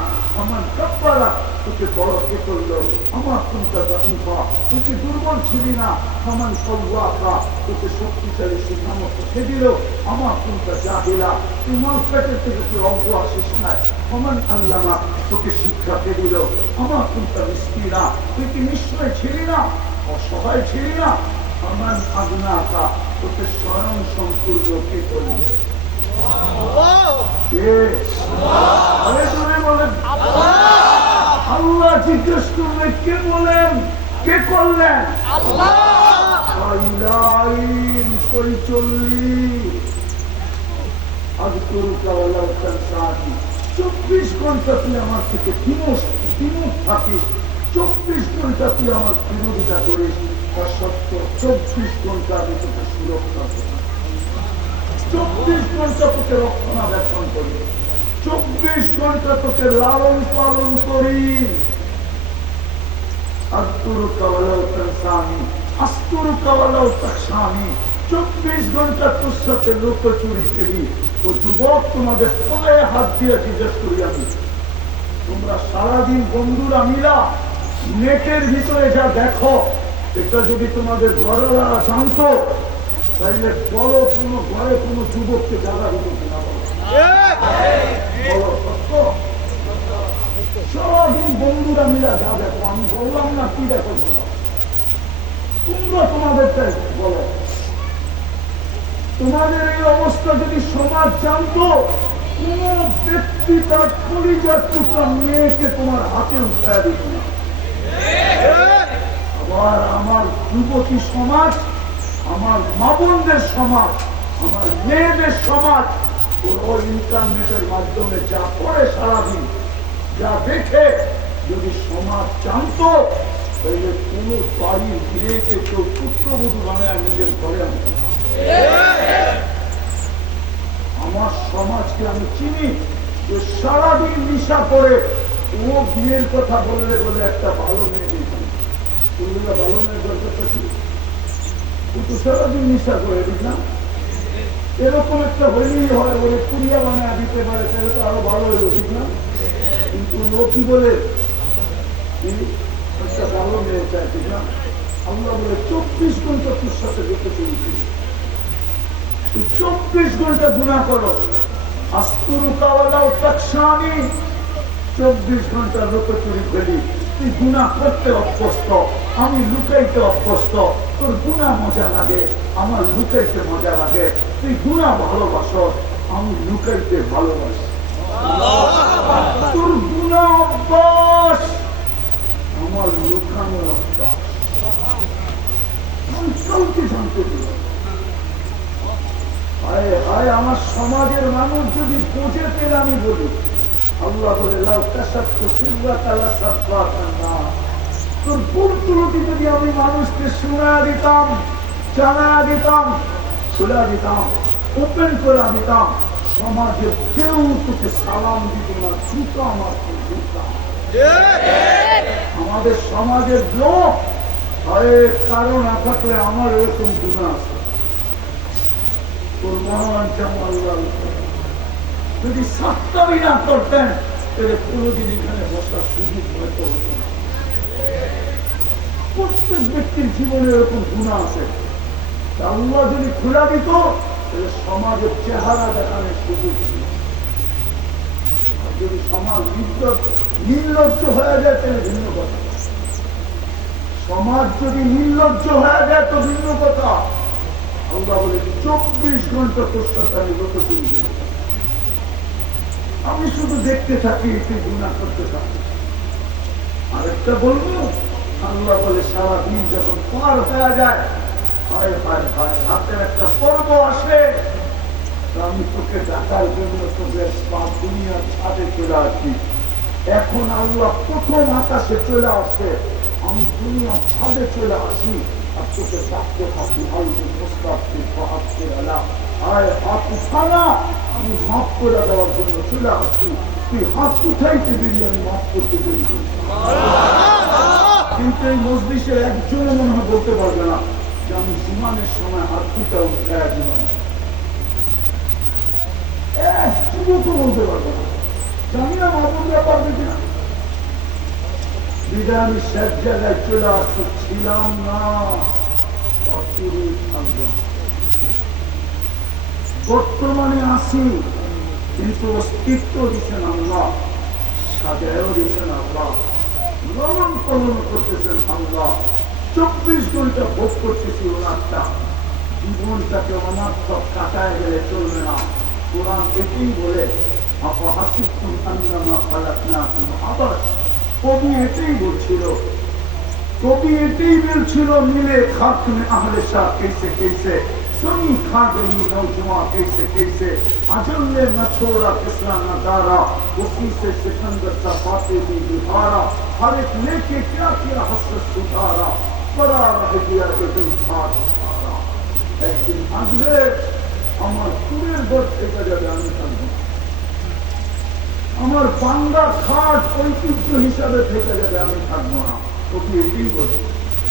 আমার কাব্বারা, তোকে বড় কে করলো? আমার কোনটা দাঈফা, তুই কি দুর্বল ছিলি না? আমার সওয়াকা, তোকে শক্তিশালী সিদ্ধান্ত কে দিল? আমার কোনটা জাহিলা, তুই মাল পেটের থেকে তুই অজ্ঞ আসিস নাই। আমার আল্লামা, তোকে শিক্ষা কে দিল? আমার কোনটা মিসকিনা, তুই কি নিশ্চয় ছিলি না? অসহায় ছিলি না? আমার আগ্নাকা, তোকে স্বয়ং সম্পূর্ণ কে করলো? আল্লাহ জিজ্ঞেস করলে কে বলেন, কে করলেন? চব্বিশ ঘন্টা তুই আমার থেকে বিমুখ থাকিস, 24 ঘন্টা তুই আমার বিরোধিতা করিস, তা সত্ত্বেও 24 ঘন্টা আমি তোকে সুরক্ষা করি, 24 ঘন্টা তোকে রক্ষণাবেক্ষণ করি, 24 ঘন্টা তোকে লালন পালন করি। আস্তুরুকাওয়ালাও 24 ঘন্টা তোর সাথে লোকচুরি খেলি। ও যুবক, তোমাদের পায়ে হাত দিয়ে জিজ্ঞেস করি আমি, তোমরা সারাদিন বন্ধুরা মিলা নেটের ভিতরে যা দেখো, এটা যদি তোমাদের ঘরেরা জানতো তাইলে বলো কোনো ঘরে কোনো যুবককে জায়গা দিত কিনা? বলো সত্য? সারাদিন বন্ধুরা মিলা যা দেখো, আমি বললাম না কি দেখো? তোমরা তোমাদেরটাই বলো। তোমাদের এই অবস্থা যদি সমাজ জানতো, কোন ব্যক্তি তার কলিজার টুকরা মেয়েকে তোমার হাতে উঠায় দিত না। আবার আমার যুবতী সমাজ, আমার মা বোনদের সমাজ, আমার মেয়েদের সমাজ, ওর ইন্টারনেটের মাধ্যমে যা পড়ে সারাদিন, যা দেখে, যদি সমাজ জানতো, তাহলে কোন বাড়ির মেয়েকে কেউ পুত্রবধূ বানায় নিজের ঘরে আনতো না। আমার সমাজকে আমি চিনি যে সারাদিন নিশা করে ও বিয়ের কথা বললে বলে একটা ভালো মেয়ে দিয়েছি, ভালো মেয়ের দরকারটা কি? ও তো সারাদিন নিশা করে দিস না, এরকম একটা হইলেই হয়, বলে কুড়িয়া বানায় দিতে পারে, তাহলে তো আরো ভালো হইল, ঠিক না? কিন্তু ও কি বলে একটা ভালো মেয়ে চায়, ঠিক না? আমরা বলে 24 ঘন্টা তোর সাথে যেতে চলেছি, 24 ঘন্টা গুণা করো, আস্তুরুকাওয়ালাও টাকসানি, 24 ঘন্টা লোকচুরি ফেলি। তুই গুণা করতে অভ্যস্ত, আমি লুকাইতে অভ্যস্ত। তোর গুণা মজা লাগে, আমার লুকাইতে মজা লাগে। তুই গুণা ভালোবাসো, আমি লুকাইতে ভালোবাসি। তোর গুণা অভ্যাস, আমার লুকানো অভ্যাস। আমি কাউকে জানতে দিই। আমার সমাজের মানুষ যদি বোঝে, পেলে আমি বলি, আল্লাহ বলে তোর ভুলগুলোকে যদি আমি মানুষকে শোনা দিতাম, জানা দিতাম, শোনা দিতাম, ওপেন করে দিতাম, সমাজের কেউ তোকে সালাম দিত না, জুতো আমার জুতা। আমাদের সমাজের লোক কারো না থাকলে আমার এরকম গুণা আছে। তোর মহান আল্লাহ যদি সাত্তাবি না করতেন, তাহলে কোনোদিন এখানে বসার সুযোগ হয়তো হতো না। প্রত্যেক ব্যক্তির জীবনে এরকম গুণা আছে। আল্লাহ যদি খোলা দিত, তাহলে সমাজের চেহারা দেখানোর সুযোগ ছিল। আর যদি সমাজ নির্লজ্জ হয়ে যায়, তাহলে ভিন্ন কথা। সমাজ যদি নির্লজ্জ হয়ে যায়, তো ভিন্ন কথা। আল্লাহ বলে 24 ঘন্টা তোর সাথে আমি লোকচুরি করি, আমি শুধু দেখতে থাকি, তুই গুণা করতে থাকি। আরেকটা বলবো, আল্লাহ বলে সারাদিন যখন পার হয়ে যায়, হায় হায় হায়, রাতের একটা পর্ব আসে, আমি তোকে ডাকার জন্য তোকে দুনিয়ার ছাদে চলে আসি। এখন আল্লাহ প্রথম আকাশে চলে আসছে, আমি দুনিয়ার ছাদে চলে আসি, আর তোকে ডাকতে থাকি, হাত উঠানা, আমি মাফ করে দেওয়ার জন্য চলে আসছি। তুই হাত উঠাইতে দিবি, আমি মাফ করতে দেরি করি। কিন্তু এই মজলিসের একজনও মনে হয় বলতে পারবে না যে আমি জীবনের সময় হাত উঠা উঠায় জীবন, এক যুবকও বলতে পারবে না। জানি না মামুনরা পারবে কিনা। বিদায় আমি শেষ জায়গায় চলে আসছি, ছিলাম না, অচিরে থাকবো। বর্তমানে আসি, কিন্তু অস্তিত্ব দিচ্ছেন আল্লাহ, সাজায়ও দিচ্ছেন আল্লাহ, ললন পালন করতেছেন আল্লাহ। 24 ঘন্টা ভোগ করতেছি ওনারটা। জীবনটাকে অনার্থক কাটায় গেলে চলবে না। কোরআন এটাই বলে, কবি এটাই বলছিল, মিলে খাক में अहले शाह कैसे कैसे समी खा गई नौजवान कैसे कैसे अजल ने न छोड़ा किसरा न दारा उसी से सिकंदर सा फाते भी बिहारा हर एक लेके क्या किया हसरत सुधारा बड़ा रह गया दिन खाक सारा। एक दिन আসবে আমার চুরের ঘর থেকে যাবে, আমি থাকবো। আমার বাংলা খাট ঐতিহ্য হিসাবে থেকে যাবে, আমি থাকবো না। ওকে এটাই বলে,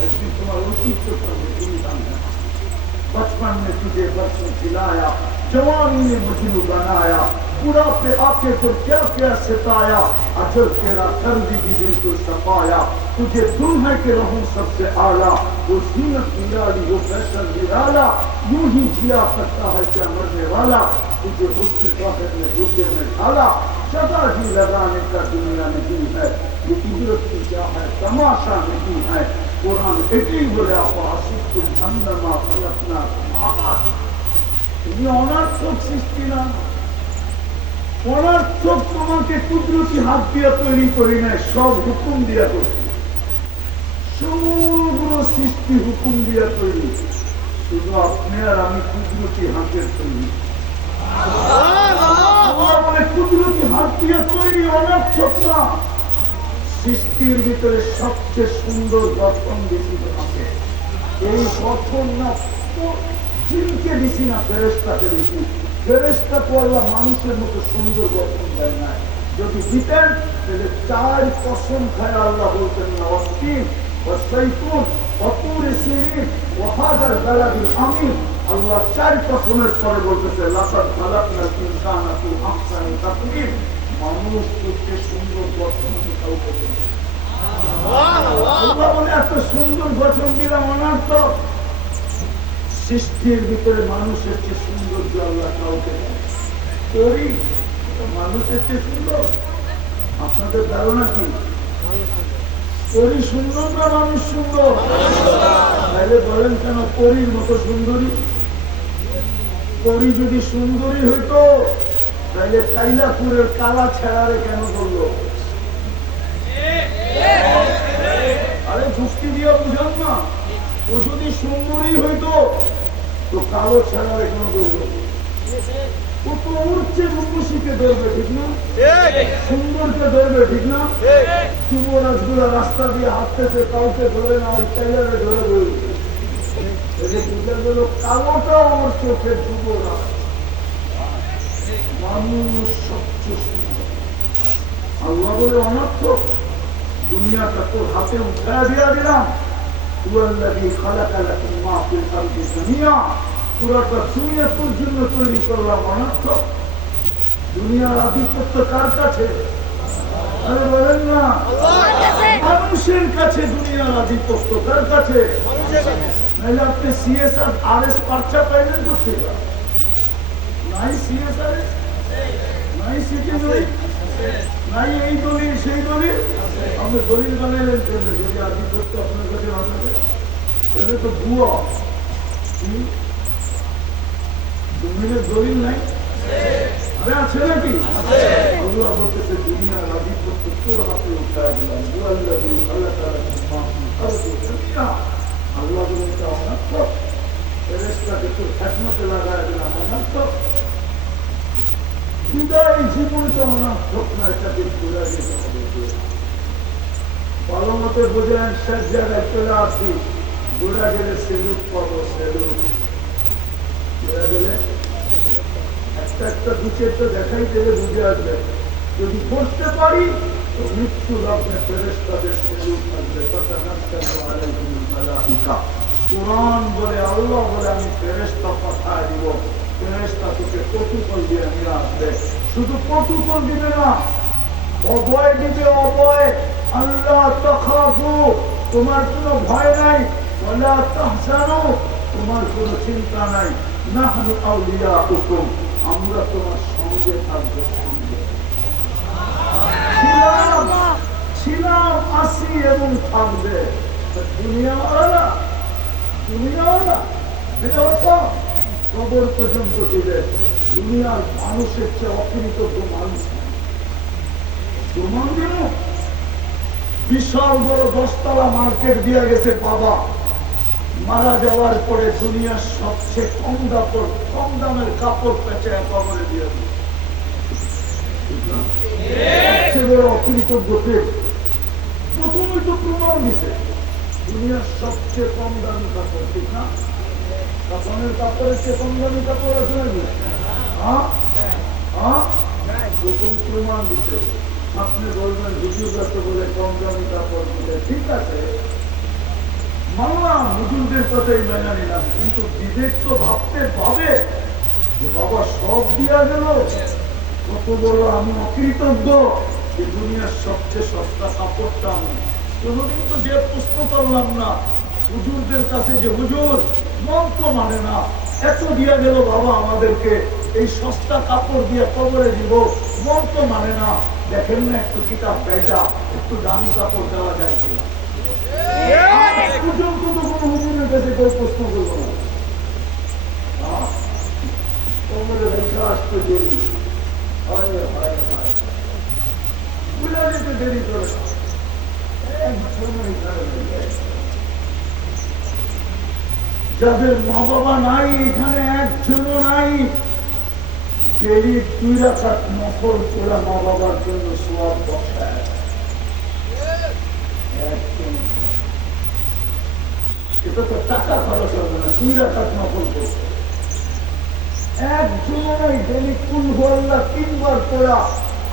একদিন তোমার ঐতিহ্য থাকবে, তুমি থাকবে না। बचपन में तुझे बरसों खिलाया, जवानी ने मजनू बनाया, बुढ़ापे आके तो क्या क्या सिताया, अजल तेरा कर दी दिल को सफाया, तुझे दुल्हन के रहूं सबसे आला, वो जीनत निराली वो फैशन निराला, यूं ही जिया करता है क्या मरने वाला, तुझे हुस्न ज़ाहिर में धोखे में ढाला, जगह ही लगाने का दुनिया नहीं है, ये इबरत की क्या है तमाशा नहीं है, কোরআন এটাই বলে তুমি অনার্থক সৃষ্টি না, অনার্থক তোমাকে কুদরতি হাত দিয়া তৈরি করি নাই, সব হুকুম দিয়া করছি। সমগ্র সৃষ্টি হুকুম দিয়া তৈরি, শুধু আপনি আর আমি কুদরতি হাতের তৈরি। কুদরতি হাত দিয়ে তৈরি, অনার্থক না। সৃষ্টির ভিতরে সবচেয়ে সুন্দর গঠন দিছি তোমাকে। এই গঠন না চিনকে দিছি না ফেরেশতাকে দিছি। ফেরেশতা করলা মানুষের মতো সুন্দর গঠন দেয় না। যদি দিতেন তাহলে 4 কসম খায় আল্লাহ বলতেন না অস্তিন ওয়াসাইতুন ওয়াতুর সিনিন ওয়াহাদাল বালাদিল আমিন। আল্লাহ 4 কসমের পরে বলতেছে লাকাদ খালাকনাল ইনসানা ফি আহসানি তাকওয়িম। মানুষ করতে সুন্দর গঠন কাউকে দেন। আল্লাহ বলে এত সুন্দর গঠন দিলাম অনার্থক। সৃষ্টির ভিতরে মানুষের চেয়ে সৌন্দর্য আল্লাহ কাউকে দেন। তৈরি মানুষের চেয়ে সুন্দর। আপনাদের ধারণা কি পরী সুন্দর না মানুষ সুন্দর? তাহলে বলেন কেন পরীর মতো সুন্দরী? পরী যদি সুন্দরী হইতো তাহলে কাইলাপুরের কালা ছেড়ারে কেন করলো? আরে যুক্তি দিয়ে বুঝান না। ও যদি সুন্দরী হইতো তো কালো ছেড়ারে কেন করলো? ও তো উঠছে রূপসীকে ধরবে, ঠিক না? সুন্দরকে ধরবে, ঠিক না? যুবরাজগুলা রাস্তা দিয়ে হাঁটতেছে, কাউকে ধরে না, ওই টাইলারে ধরে ধরবে। বুঝা গেল কালোটাও আমার চোখের যুবরাজ। মানুষ সবচেয়ে সুন্দর। আল্লাহ বলে অনর্থক, দুনিয়াটা তোর হাতে উঠা দিয়া দিলাম। তুয়াল্লাযী খালাকা লাকুম মা ফিল আরদি জামিআ। পুরাটা দুনিয়া তোর জন্য তৈরি করলাম অনর্থক। দুনিয়ার আধিপত্য কার কাছে? আরে বলেন না, মানুষের কাছে দুনিয়ার আধিপত্য। কার কাছে? নাহলে আপনি সিএসআর আরএস পার্চা পাইলেন করতে নাই। সিএসআর নাই, সিটি নাই, এই দলিল সেই দলিল। আপনি দলিল বানাইলেন কেন? যদি আধিপত্য আপনার কাছে না থাকে তাহলে তো ভুয়া। দলিলের দলিল নাই, আরে আছে নাকি? আল্লাহ বলতেছে দুনিয়ার আধিপত্য তোর হাতে উঠা দিলাম। আল্লাহ বলে এটা অনার্থক। ফেরেশতাকে তোর খেদমতে লাগায় দিলাম অনার্থক। বিদায় জীবনটা অনার্থক না, এটাকে ঘুরে যেতে হবে। ভালো মতো বোঝেন, শেষ জায়গায় চলে আসি। ঘুরে গেলে সেলুট পাবো, সেলুট। ঘুরে গেলে একটা একটা দুচের তো দেখাই দেবে, বুঝে আসবে। যদি করতে পারি তো মৃত্যু লগ্নে ফেরেশতাদের সেলুট থাকবে। কোরআন বলে, আল্লাহ বলে আমি ফেরেশতা পাঠায় দিব। ফেরেশতা তোকে প্রটোকল দিয়ে নিয়ে আসবে। শুধু প্রটোকল দিবে না, অভয় দিবে। অভয়, আল্লাহ তাখাফু, তোমার কোনো ভয় নাই। ওয়ালা তাহজানু, তোমার কোনো চিন্তা নাই। নাহনু আউলিয়াউকুম, আমরা তোমার সঙ্গে থাকবো। সঙ্গে ছিলাম, আসি এবং থাকবে। দুনিয়াওয়ালা কবর পর্যন্ত দিবে। দুনিয়ার মানুষের চেয়ে অকৃতজ্ঞ মানুষ প্রমাণ দিন। বিশাল বড় 10 তলা মার্কেট দিয়ে গেছে বাবা। মারা যাওয়ার পরে দুনিয়ার সবচেয়ে কম দামের কাপড় পেঁচায় কবরে দিয়ে দিল। সবচেয়ে বড় অকৃতজ্ঞ প্রথমে তো প্রমাণ দিছে দুনিয়ার সবচেয়ে কম দামি কাপড়, ঠিক না? কাপড়ের কাপড়ের চেয়ে কম দামি কাপড় আছে নাকি? প্রথম প্রমাণ দিচ্ছে। আপনি বলবেন হুজুররা তো বলে কম দামি কাপড় দিলে, ঠিক আছে মানলাম, হুজুরদের কথাই মেনে নিলাম। কিন্তু বিবেক তো ভাবতে পাবে যে বাবা সব দিয়া গেল, কত বড় আমি অকৃতজ্ঞ যে দুনিয়ার সবচেয়ে সস্তা কাপড়টা আমি। কোনদিন তো যে প্রশ্ন করলাম না হুজুরদের কাছে যে হুজুর মন্ত্র মানে না, এত দিয়া গেল বাবা আমাদেরকে, এই সস্তা কাপড় দিয়ে কবরে দিব, মন্ত্র মানে না। দেখেন না একটু কিতাব গাইটা, একটু দামি কাপড় দেওয়া যায় কিনা? পর্যন্ত তো কোনো হুজুরের কাছে কেউ প্রশ্ন করবো না। তোমার রেখা আসতে দেরি, বুঝা যেতে দেরি করে যাদের মা বাবা নাই এখানে একজনও নাই, ডেলি 2 রাকাত নফল করে মা বাবার জন্য সওয়াব বসায়। এটা তো টাকা খরচ হবে না, 2 রাকাত নফল করতে। একজনও নাই ডেলি কুল আল্লাহ 3 বার পড়া।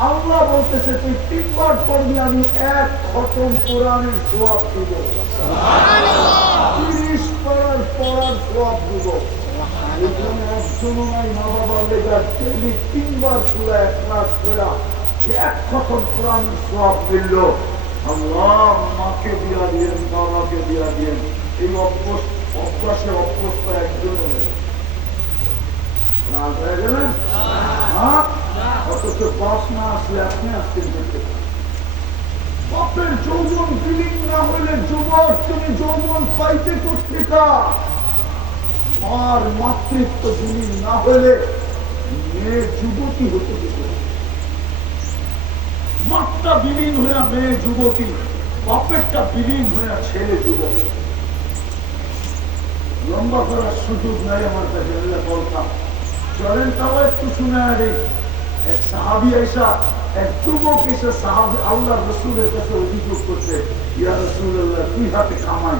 আল্লাহ বলতেছে তুই 3 বার পড়বি, আমি 1 খতম কোরআনের সওয়াব দিব, 30 পড়ার সওয়াব দিব। এখানে একজনও নাই মা বাবার লেগা ডেলি 3 বার সূরা ইখলাস পড়া, 1 খতম কোরআনের সওয়াব মিলল। আল্লাহ মাকে দিয়া দিয়েন, বাবাকে দিয়া দিয়েন। এই অভ্যাসে অভ্যস্ত একজনও নেই। রাগ হয়ে গেলেন? অথচ বাস না আসলে আপনি আসতে যেতে। বাপের যৌবন বিলীন না হলে যুবক তুমি যৌবন পাইতে কোথেকা? মার মাতৃত্ব বিলীন না হলে মেয়ে যুবতী হতে দিতে। মাত্রা বিলীন হইয়া মেয়ে যুবতী, বাপেরটা বিলীন হইয়া ছেলে যুবক। লম্বা করার সুযোগ নাই আমার কাছে, বলতাম চলেন তাও একটু শুনে আরে। এক সাহাবী আয়েশা, এক যুবক এসে সাহাবী আল্লাহ রসুলের কাছে অভিযোগ করছে, ইয়া রাসূলুল্লাহ 2 হাতে কামাই,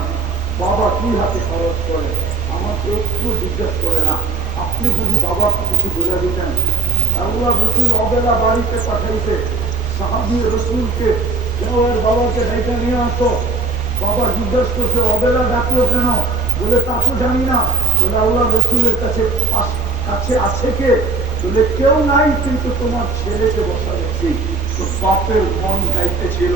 বাবা 2 হাতে খরচ করে, আমাকে একটু জিজ্ঞেস করে না, আপনি যদি বাবাকে কিছু বলে দিতেন। আল্লাহ রসুল অবেলা বাড়িতে পাঠাইছে, সাহাবী রসুলকে বাবাকে ডেকে নিয়ে আসো। বাবা জিজ্ঞেস করছে অবেলা ডাকলো কেন? বলে তা তো জানি না। বলে আল্লাহ রসুলের কাছে আছে কে? বলে কেউ নাই, কিন্তু তোমার ছেলেকে বসা দেখছি। তো বাপের মন গাইতেছিল,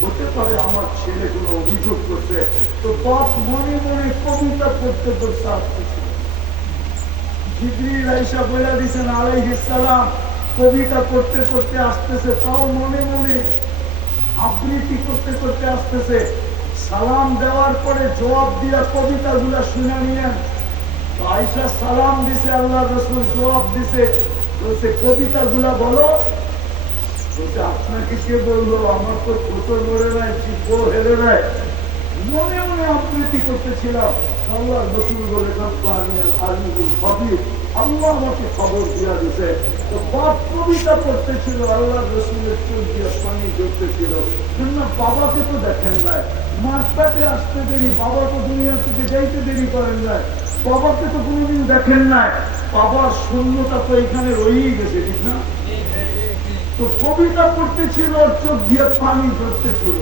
হতে পারে আমার ছেলে কোনো অভিযোগ করছে। তো বাপ মনে মনে কবিতা করতে করতে আসতেছিল। জিবরিল আয়েশা বলে দিয়েছেন আলাইহিস সালাম, কবিতা করতে করতে আসতেছে, তাও মনে মনে আবৃত্তি করতে করতে আসতেছে। সালাম দেওয়ার পরে জবাব দিয়া কবিতা গুলা শুনে নিলেন। আয়েশা সালাম দিছে, আল্লাহ রসুল জবাব দিছে, বলছে কবিতা গুলা বলো। বলছে আপনাকে কে বললো? আমার তো কোতর মরে নাই, জিব্ব হেলে নাই। মনে মনে আবৃত্তি করতেছিলাম। আল্লাহ রসুল বলে আলিমুল খবীর, আল্লাহ আমাকে খবর দিয়া দিছে। তো বাপ কবিতা করতেছিল, আল্লাহ রসুলের চোখ দিয়ে পানি ঝরতেছিল। বাবাকে তো দেখেন নাই, মার পেটে আসতে দেরি, বাবা তো দুনিয়া থেকে যাইতে দেরি করেন নাই, বাবাকে তো কোনোদিন দেখেন নাই। বাবার শূন্যতা তো এখানে রয়েই গেছে, ঠিক না? তো কবিতা পড়তেছিল, চোখ দিয়ে পানি ঝরতেছিল।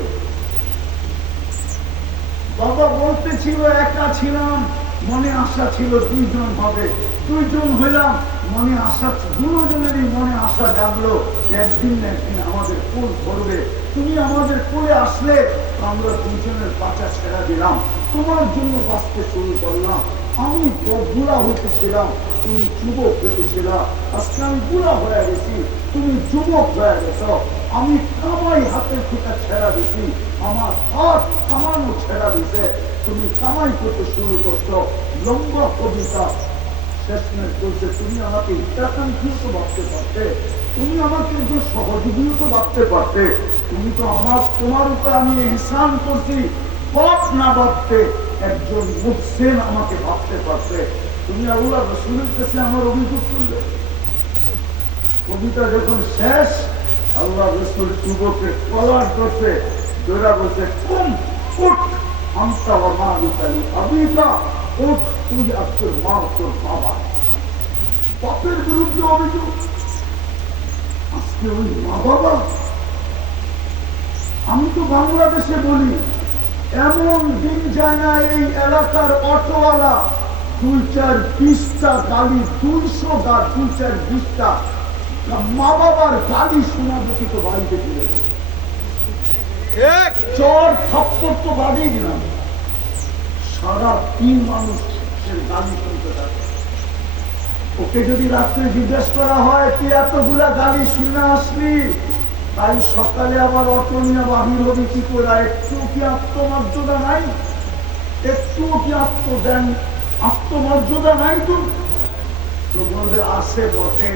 বাবা বলতেছিল একা ছিলাম, মনে আশা ছিল 2 জন হবে, 2 জন হইলাম, মনে আশা, 2 জনেরই মনে আশা জাগলো একদিন না একদিন আমাদের কোল ধরবে। তুমি আমাদের কোলে আসলে আমরা 2 জনের বাঁচা ছেড়া দিলাম, তোমার জন্য বাঁচতে শুরু করলাম। আমি বুড়া হইতেছিলাম, তুমি যুবক হইতেছিলাম। আজকে আমি বুড়া হয়ে গেছি, তুমি যুবক হয়ে গেছ। আমি কামাই হাতের থেকে ছেড়া দিছি, আমার হাত কামানো ছেড়া দিছে, তুমি কামাই করতে শুরু করছো। লম্বা কবিতা শেষমেশ বলছে, তুমি আমাকে হিতাকাঙ্ক্ষীও তো ভাবতে পারতে, তুমি আমাকে একজন সহযোগীও তো ভাবতে পারতে, তুমি তো তোমার উপর আমি ইহসান করছি, বাপ না ভাবতে একজন মুহসিন আমাকে ভাবতে পারতে। তুমি আল্লাহ রসুলের কাছে আমার অভিযোগ করলে। কবিতা যখন শেষ, আল্লাহ রসুল যুবকের কলার ধরছে, দৌড়া বলছে, কুম উঠ, আমতা বা মা বিতালি আবিতা, উঠ, তুই আর তোর মা তোর বাবা। বাপের বিরুদ্ধে অভিযোগ। আজকে ওই মা বাবা, আমি তো বাংলাদেশে বলি, এমন দিন যায় না এই এলাকার অটোওয়ালা 2-4-20টা গালি, 200-2-4-20টা মা বাবার গালি শোনা দেখি তো বাড়িতে ফিরে চর থাপ্পড় তো বাড়িয়ে দিলাম, সারা দিন মানুষের গালি শুনতে থাকে। ওকে যদি রাত্রে জিজ্ঞেস করা হয় তুই এতগুলা গালি শুনে আসলি, তাই সকালে আবার অটো নিয়ে বাহির হবি কি করে? একটু কি আত্মমর্যাদা নাই? একটুও কি আত্মজ্ঞান আত্মমর্যাদা নাই তো? তো বলবে আসে বটে,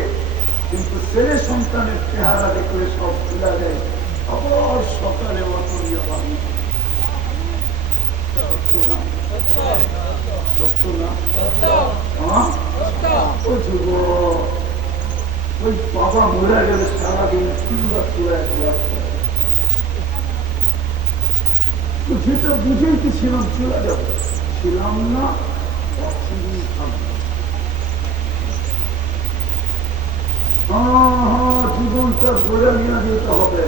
কিন্তু ছেলে সন্তানের চেহারা দেখলে সব ভুলা যায়। আবার সকালে অতরিয়া বাড়ি সত্য না? সত্য না? ও যুবক, ওই বাবা মরে গেলে সারাদিন কিংবা চূড়ায় তো যেটা বুঝেইতে ছিলাম চলে যাবে, ছিলাম না, অসুবিধা থাকবে। জীবনটা গোড়া নিয়ে যেতে হবে।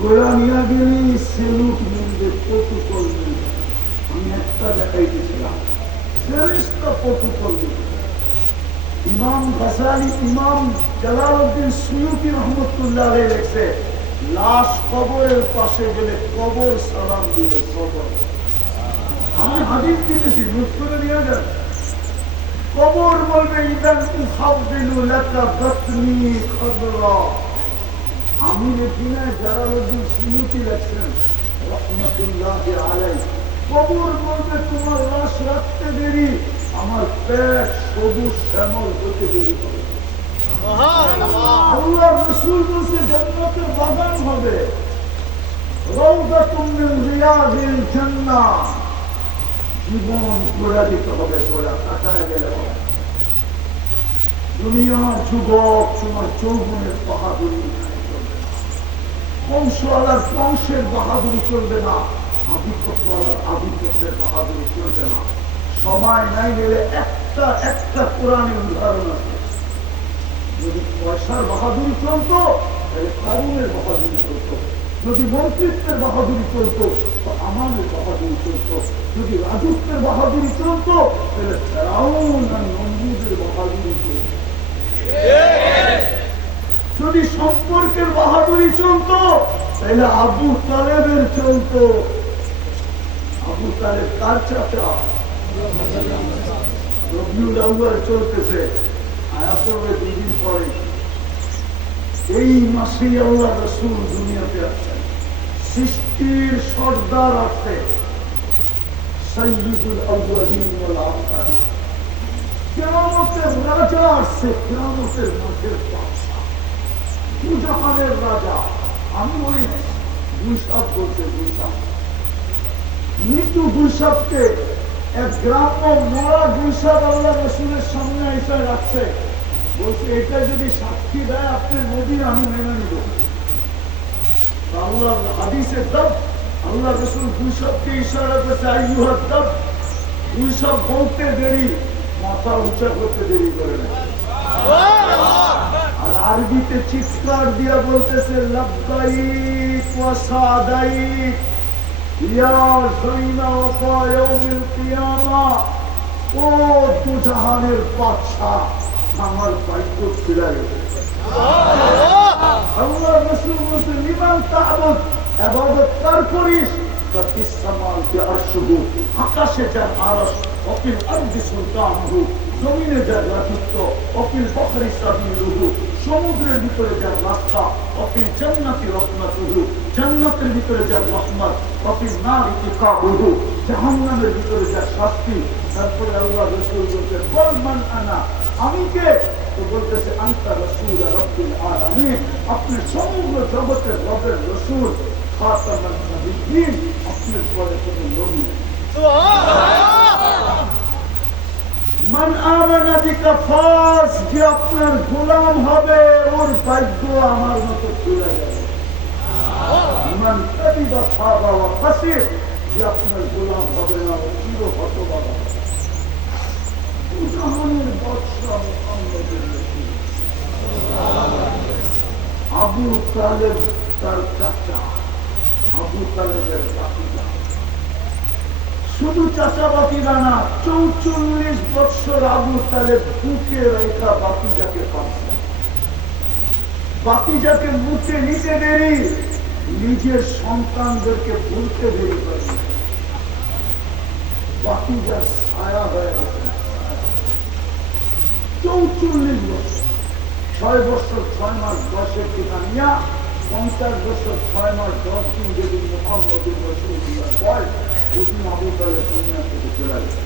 গোড়া নিয়ে গেলেই সেলুট মিলবে, প্রটোকল মিলবে। আমি একটা দেখাইতেছিলাম, ফেরেশতা প্রটোকল মিলবে। ইমাম গাজালি, ইমাম জালালউদ্দিন সুয়ুতি রহমতুল্লাহ আলাইহি লেখছে, লাশ কবরের পাশে গেলে কবর সালাম দিবে। কবর, আমি হাদিস দিতেছি, নোট করে নিয়ে যান। কবর বলবে ইদান উখাব্বিলু লাকা বাতনি খাদরা। আমি লিখি না, জালালউদ্দিন সুয়ুতি লেখছেন রহমতুল্লাহ আলাইহি। কবর বলবে তোমার লাশ রাখতে দেরি, আমার পেট সবুজ শ্যামল হতে দেরি হবে। আল্লাহ রাসূল বলছে জান্নাতের বাগান হবে, রাউদাতুম মিন রিয়াদিল জান্নাহ। জীবন গোড়া দিতে হবে, গোড়া কাটায় গেলে হবে। দুনিয়ার যুবক তোমার যৌবনের বাহাদুরি চলবে, বংশওয়ালার বংশের বাহাদুরি চলবে না, আধিপত্যওয়ালার আধিপত্যের বাহাদুরি চলবে না। সময় নাই গেলে একটা কোরআনের উদাহরণ আছে। যদি পয়সার বাহাদুরি চলতো তাহলে কারুনের বাহাদুরি চলতো, যদি মন্ত্রিত্বের বাহাদুরি চলতো তো আমাদের বাহাদুরি চলতো, যদি রাজত্বের বাহাদুরি চলতো তাহলে ফেরাউন আর নমরুদের বাহাদুরি চলতো, যদি সম্পর্কের বাহাদুরি চলতো তাহলে আবু তালেবের চলতো। আবু তালেব কার চাচা? রবিউল আউয়াল চলতেছে, আয়া পড়বে 2 দিন পরে। এই মাসেই আল্লাহ রাসূল দুনিয়াতে আসছেন, সৃষ্টির সর্দার আছে, সাইয়্যিদুল আউয়ালিন ওয়াল আখিরিন। কিয়ামতের রাজা আসছে, কিয়ামতের মাঠের বাদশা, দুজাহানের রাজা। আমি বলি না, গুইসাপ বলছে, গুইসাপ মৃত্যু গুইসাপকে এক গ্রাম্য মরা গুইসাপ আল্লাহ রাসূলের সামনে এসে রাখছে, বলছে এটা যদি সাক্ষী দেয় আপনার নবী, আমি মেনে নিব। আল্লাহ হাদিসে দাব, আল্লাহ রাসূল গুইসাপকে ইশারা করছে, আইয়ুহাদ দাব। গুইসাপ বলতে দেরি, মাথা উঁচা করতে দেরি করে না। আর আরবিতে চিৎকার দিয়া বলতেছে, লাব্বাইক ওয়া সাদাইক ইয়া যাইনা ওয়া ইয়াউমিল কিয়ামা। ও দুজাহানের বাদশা, আমার ভাগ্য খুলে গেছে। আল্লাহ রাসূল বলছে, লিমান তা'বুদ, ইবাদত কার করিস? ফাতিস সামাওয়াতি আরশুহু, আকাশে যার আরশ, ওয়াফিল আরদি সুলতানুহু, জমিনে যার রাজত্ব, ওয়াফিল বাহরি সাবিলুহু, সমুদ্রের ভিতরে যার রাস্তা, ওয়াফিল জান্নাতি রাহমাতুহু, জান্নাতের ভিতরে যার রহমত, ওয়াফিল নারি ইকাবুহু, জাহান্নামের ভিতরে যার শাস্তি। তারপরে আল্লাহ রাসূল বলতে, বল মান আনা, আমি কে? তো বলতেছে, আনতা রাসূল রাব্বিল আলামিন, আপনি সমগ্র জগতের রবের রাসূল, খাতামান নবিয়্যিন, আপনার পরে কোনো নবী নেই। সুবহানাল্লাহ। মান আমানা বিকা ফাস, যে আপনার গোলাম হবে ওর ভাগ্য আমার মতো খুলে যাবে। মান তাবিবা খাবা ওয়া খাসির, যে আপনার গোলাম হবে না ও চির হতভাগা। দুজাহানের বাদশা মুহাম্মদের রাসূল। আবু তালেব তার চাচা, আবু তালেবের বাতিজা। শুধু চাচা বাতিজা না, 44 বৎসর আবু তালেব বুকে রেখা বাতিজাকে পাচ্ছেন। বাতিজাকে মুখে নিতে দেরি, নিজের সন্তানদেরকে ভুলতে দেরি করে। বাতিজার ছায়া হয়ে গেছে। 44 বছর, 6 বছর 6 মাস বয়সের টিকা নিয়া 50 বছর 6 মাস 10 দিন যেদিন মুহাম্মদুর রাসূলুল্লাহ বয়স ওদিন আবু তালেব দুনিয়া থেকে চলে গেছে।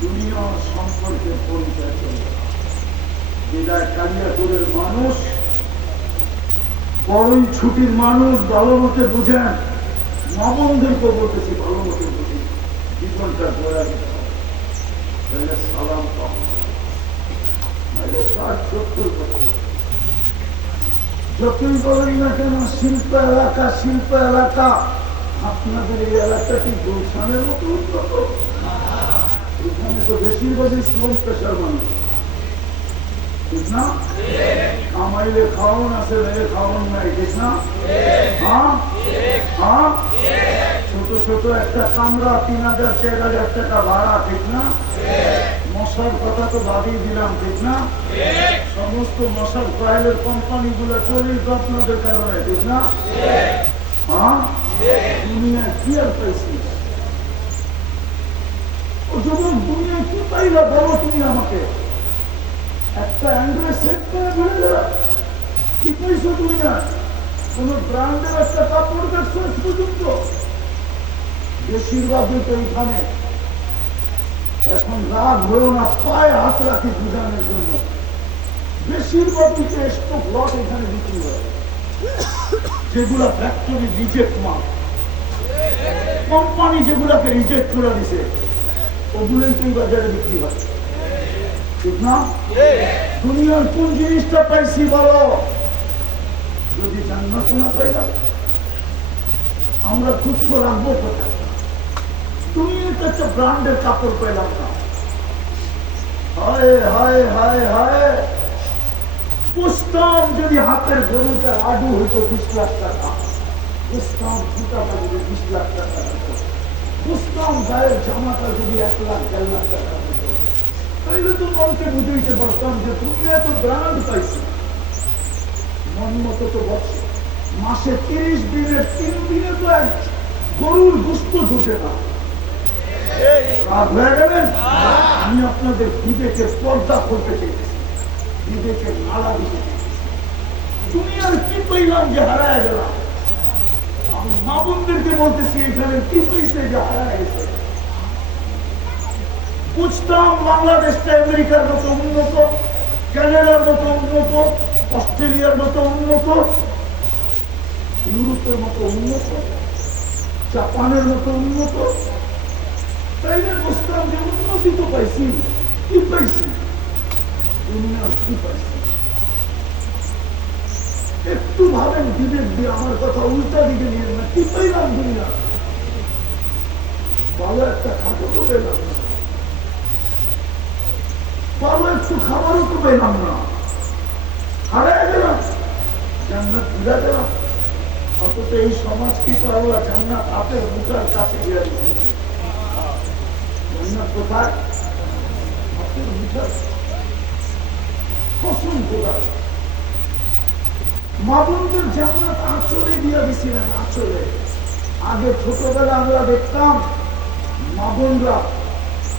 দুনিয়া সম্পর্কে পরিচয় চলে বিদায় কালিয়াপুরের মানুষ বড়ই ছুটির মানুষ ভালো মতে বুঝেন। মা বোনদেরকে বলতেছি ভালো মতে বুঝি, জীবনটা গোড়া দিতে হবে, তাহলে সালাম পাবো, নাহলে 60-70 বছর যতই বলেন না কেন শিল্প এলাকা আপনাদের এই এলাকাটি গুলশানের মতো উন্নত। এখানে তো বেশিরভাগই শ্রম পেশার মানুষ, ঠিক না? কামাইলে খাওয়ান আছে, মেরে খাওয়ান নাই, ঠিক না? হ্যাঁ, ছোট ছোট একটা কামরা 3000-4000 টাকা ভাড়া, ঠিক না? মশার কথা তো বাদই দিলাম, ঠিক না? সমস্ত মশার কয়েলের কোম্পানি গুলো চলেই তো আপনাদের কারণে, ঠিক না? হ্যাঁ, দুনিয়ায় কি আর পাইছি? ও যখন দুনিয়ায় কি পাইলা বলো তুমি আমাকে? একটা অ্যান্ড্রয়েড সেট করে ভুলে যারা কি পাইছো দুনিয়ায়? কোন ব্র্যান্ডের একটা কাপড় দেখছো পর্যন্ত? বেশিরভাগই তো এখানে এখন রাগ হয়েও না, পায়ে হাত রাখি বুঝানোর জন্য। বেশিরভাগই তো স্টক লট এখানে বিক্রি হয়, যেগুলা ফ্যাক্টরি রিজেক্ট মাল, কোম্পানি যেগুলাকে রিজেক্ট করে দিছে ওগুলোই তো এই বাজারে বিক্রি হয়, ঠিক না? দুনিয়ার কোন জিনিসটা পাইছি বলো? যদি জান্নাত না পাইলাম আমরা দুঃখ রাখবো কোথায়? দুনিয়াতে একটা ব্র্যান্ডের কাপড় পেলাম না, হায় হায় হায় হায়। পুস্তম যদি হাতের গরুটা আডু হইতো 20 লাখ টাকা, পুস্তম জুতাটা যদি 20 লাখ টাকা হতো, পুস্তম গায়ের জামাটা যদি 1 লাখ 1.5 লাখ টাকা হতো, তাইলে তো মনকে বুঝাইতে পারতাম যে তুমি এত ব্র্যান্ড পাইছি। মন মতো তো বসে মাসে 30 দিনের 3 দিনে তো এক গরুর গুস্ত জুটে না। রাগ হয়ে গেলেন? আমি আপনাদের বিবেকের পর্দা করতে চেয়েছি, বিবেকের নালা দিতে চেয়েছি। দুনিয়ার কি পাইলাম যে হারায় গেলাম? আমি মা বোনদেরকে বলতেছি এখানে কি পাইছে যে হারায় গেছে? বুঝতাম বাংলাদেশটা আমেরিকার মতো উন্নত, কানাডার মতো উন্নত, অস্ট্রেলিয়ার মতো উন্নত, ইউরোপের মতো উন্নত, জাপানের মতো উন্নত। তাইলে বুঝতাম যে উন্নতি তো পাইছি, কি পাইছি? দুনিয়ার কি পাইছি? একটু ভাবেন বিবেক দিয়ে, আমার কথা উল্টা দিকে নিয়ে না। কি পাইলাম দুনিয়া? ভালো একটা খাটো তো পেলাম না, ভালো একটু খাবারও তো পেলাম না, হারায় গেলাম, জান্নাত ভুলে গেলাম। অথচ এই সমাজকে তো আল্লাহ জান্নাত হাতের মুখার কাছে দিয়ে দিচ্ছে। জান্নাত কোথায়? হাতের মুখার কসম খোদা। মা বোনদের জান্নাত আঁচলে দিয়ে দিছিলেন, আঁচলে। আগে ছোটবেলা আমরা দেখতাম মা বোনরা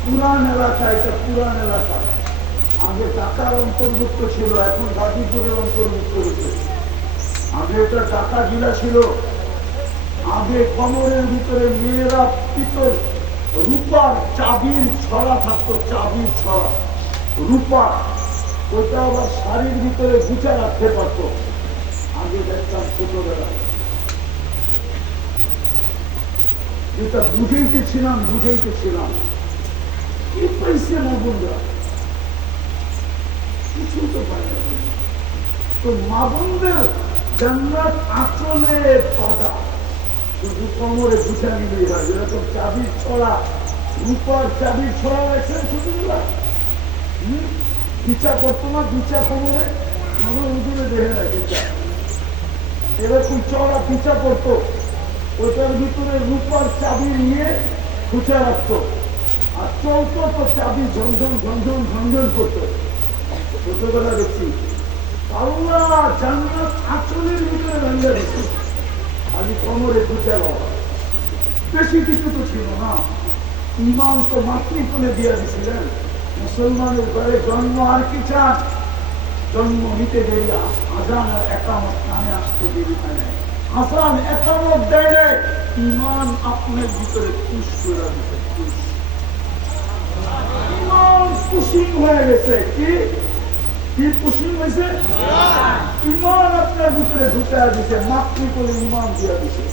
পুরান এলাকা, এটা পুরান এলাকা, আগে ঢাকার অন্তর্ভুক্ত ছিল, এখন গাজীপুরের অন্তর্ভুক্ত হয়েছে। আগে এটা ঢাকা জেলা ছিল। আগে কমরের ভিতরে মেয়েরা পিতল রূপার চাবির ছড়া থাকতো, চাবির ছড়া রূপা, ওইটা আবার শাড়ির ভিতরে গুছা রাখতে পারত। আগে দেখতাম ছোটবেলা, যেটা বুঝাইতেছিলাম কি পাইছে না বোনরা? কিছু তো পাই না। তো মা বোনদের জান্নাত আঁচলে বাঁধা, শুধু কোমরে গুছা নিলেই হয়। যেরকম চাবির ছড়া, রূপার চাবির ছড়া রাখছেন ছোটবেলা, বিচা করতো না, বিচা কোমরে আমার উজুরে দেখে না, বিচা এরকম চড়া বিচা করতো, ওটার ভিতরে রূপার চাবি নিয়ে খুঁচা রাখতো, আর চলতো তো চাবি ঝনঝন ঝনঝন ঝনঝন করতো। ছোটবেলা দেখছি আল্লাহ জান্নাত আঁচলের ভিতরে ভেঙে দিচ্ছে, খালি কোমরে খুঁচা বাবা। বেশি কিছু তো ছিল না। ইমাম তো মাতৃকুলে দিয়ে দিছিলেন। মুসলমানের ঘরে জন্ম, আর কি চান? জন্ম নিতে দেরি, আজান আর একামত কানে আসতে দেরি হয় নাই, আজান একামত দেয় নাই, ইমান আপনার ভিতরে খুশ করে দিতে, খুশ ইমান পুশিং হয়ে গেছে। কি কি পুশিং হয়েছে? ইমান আপনার ভিতরে ঢুকায় দিছে, মাতৃ করে ইমান দিয়ে দিছে।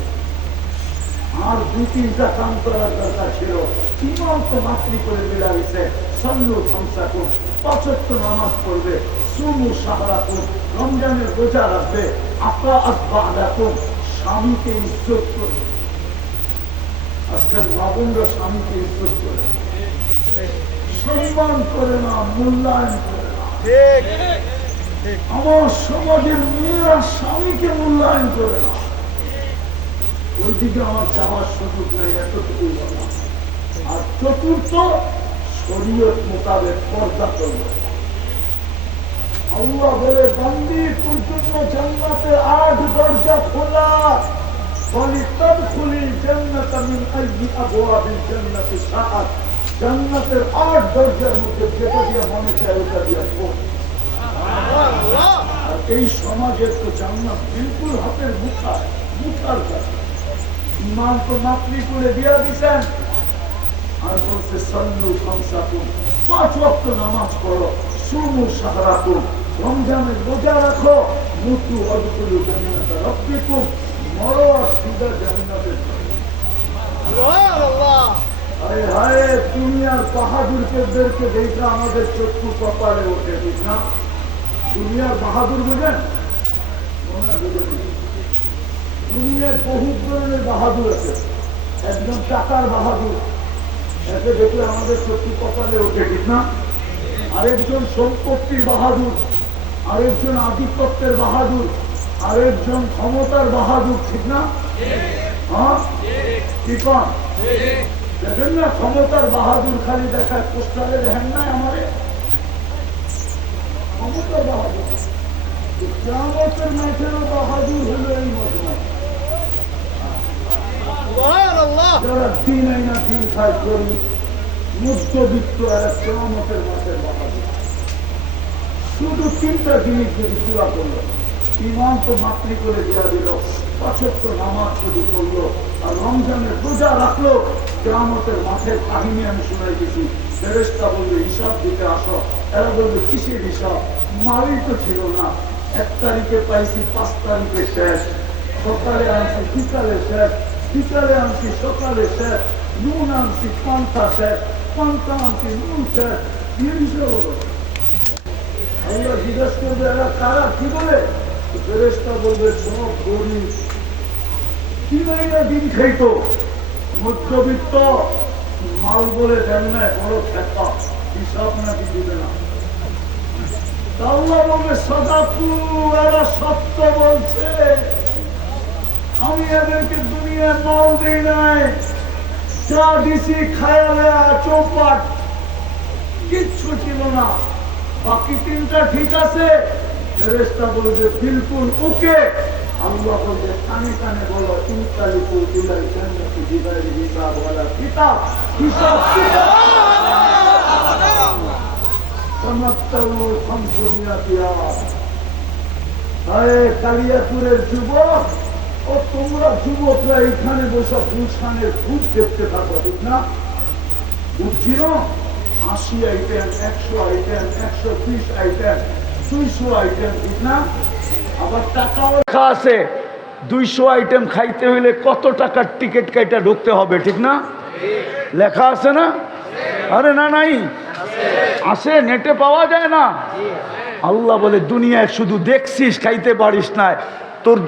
আর দুই তিনটা কাম করার দরকার ছিল, ইমান তো মাতৃ করে মিলা দিছে। সল্লু খামসাকুম, ৫ ওয়াক্ত নামাজ পড়বে, সুমু সাহরাকুম, রমজানের রোজা রাখবে, আতাআত বা'দাকুম, স্বামীকে ইজ্জত করবে। আজকাল মাবুনরা স্বামীকে ইজ্জত করে, সম্মান করে না, মূল্যায়ন করে না। আমার সমাজের মেয়েরা স্বামীকে মূল্যায়ন করে না। ওইদিকে আমার যাওয়ার সুযোগ নেই, এতটুকুই বলা। আর চতুর্থ, শরীয়ত মোতাবেক পর্দা করবে। আল্লাহ বলে, বান্দি তোর জন্য জান্নাতের ৮ দরজা খোলা, জান্নাতের ৮ দরজার মধ্যে যেটা দিয়ে মনে চায় ওটা দিয়ে পড়। আর এই সমাজের তো জান্নাত বিলকুল হাতের মুঠার কাছে। ইমান তো মাতৃ করে দিয়া দিচ্ছেন, আর বলছে সল্লু খামসাকুম, ৫ ওয়াক্ত নামাজ পড়ো, সুমু সাহরাকুম, রমজানের রোজা রাখো, মুতু অদকুলু জান্নাতা রাব্বিকুম, মরো আর সিধা জান্নাতে যাও। হায় হায়, দুনিয়ার বাহাদুরদেরকে দেখে আমাদের চক্ষু কপালে ওঠে, ঠিক না? দুনিয়ার বাহাদুর বুঝেন? দুনিয়ার বহু ধরনের বাহাদুর আছে। একদম টাকার বাহাদুর, একে দেখলে আমাদের চক্ষু কপালে ওঠে, ঠিক না? আরেকজন সম্পত্তির বাহাদুর, আরেকজন আধিপত্যের বাহাদুর, আরেকজন ক্ষমতার বাহাদুর, ঠিক না? হ্যাঁ, কি কন? দেখেন না, ক্ষমতার বাহাদুর খালি দেখায়, পোস্টারে দেখেন না আমারে ক্ষমতার বাহাদুর। কিয়ামতের মাঠেরও বাহাদুর হলো এই মজমা, যারা দিন আইনা দিন খায় করি, মধ্যবিত্ত এরা কিয়ামতের মাঠের বাহাদুর। শুধু ৩টা জিনিস যদি পুরা করলো, ইমান তো মাতৃ করে দেওয়া দিল, ৫ ওয়াক্ত নামাজ যদি করলো, আর রমজানের রোজা রাখলো, কিয়ামতের মাঠের কাহিনী আমি শোনাই দিছি। ফেরেশতা বলবে হিসাব দিতে আসো, এরা বলবে কিসের হিসাব? মালই তো ছিল না, ১ তারিখে পাইছি, ৫ তারিখে শেষ, সকালে আনছি বিকালে শেষ, বিকালে আনছি সকালে শেষ, নুন আনছি পান্তা শেষ, পান্তা আনছি নুন শেষ, কি হিসাব হলো? আল্লাহ জিজ্ঞেস করবে এরা কারা, কি বলে? ফেরেশতা বলবে সব গরিব, কি না দিন খাইতো, মধ্যবিত্ত, মাল বলে দেন নাই, বড় খেপা, হিসাব নাকি দিবে না। আল্লাহ বলবে সাদাকু, এরা সত্য বলছে, আমি এদেরকে দুনিয়ার মাল দিই নাই, যা দিছি খায়ালে চৌপাট, কিচ্ছু ছিল না। বাকি 3টা ঠিক আছে? ফেরেশতা বলবে বিলকুল ওকে। আল্লাহ বলবে কানে কানে বলো, ইনতালিকু ইলাল জান্নাতি বিগাইরি হিসাব ওয়ালা কিতাব, হিসাব তামাত্তাউ 500 ইয়াম। আরে কালিয়াপুরের যুবক, ও তোমরা যুবকরা এখানে বসে গুলশানের ভূত দেখতে থাকো, ঠিক না? বুঝছিল 80 আইটেম, 100 আইটেম, 120 আইটেম, 200 আইটেম, ঠিক না? আবার টাকাও লেখা আছে, 200 আইটেম খাইতে হইলে কত টাকার টিকিট কাইটা ঢুকতে হবে, ঠিক না? লেখা আছে না? আরে না, নাই আছে, নেটে পাওয়া যায় না। আল্লাহ বলে দুনিয়ায় শুধু দেখছিস, খাইতে পারিস না, তোর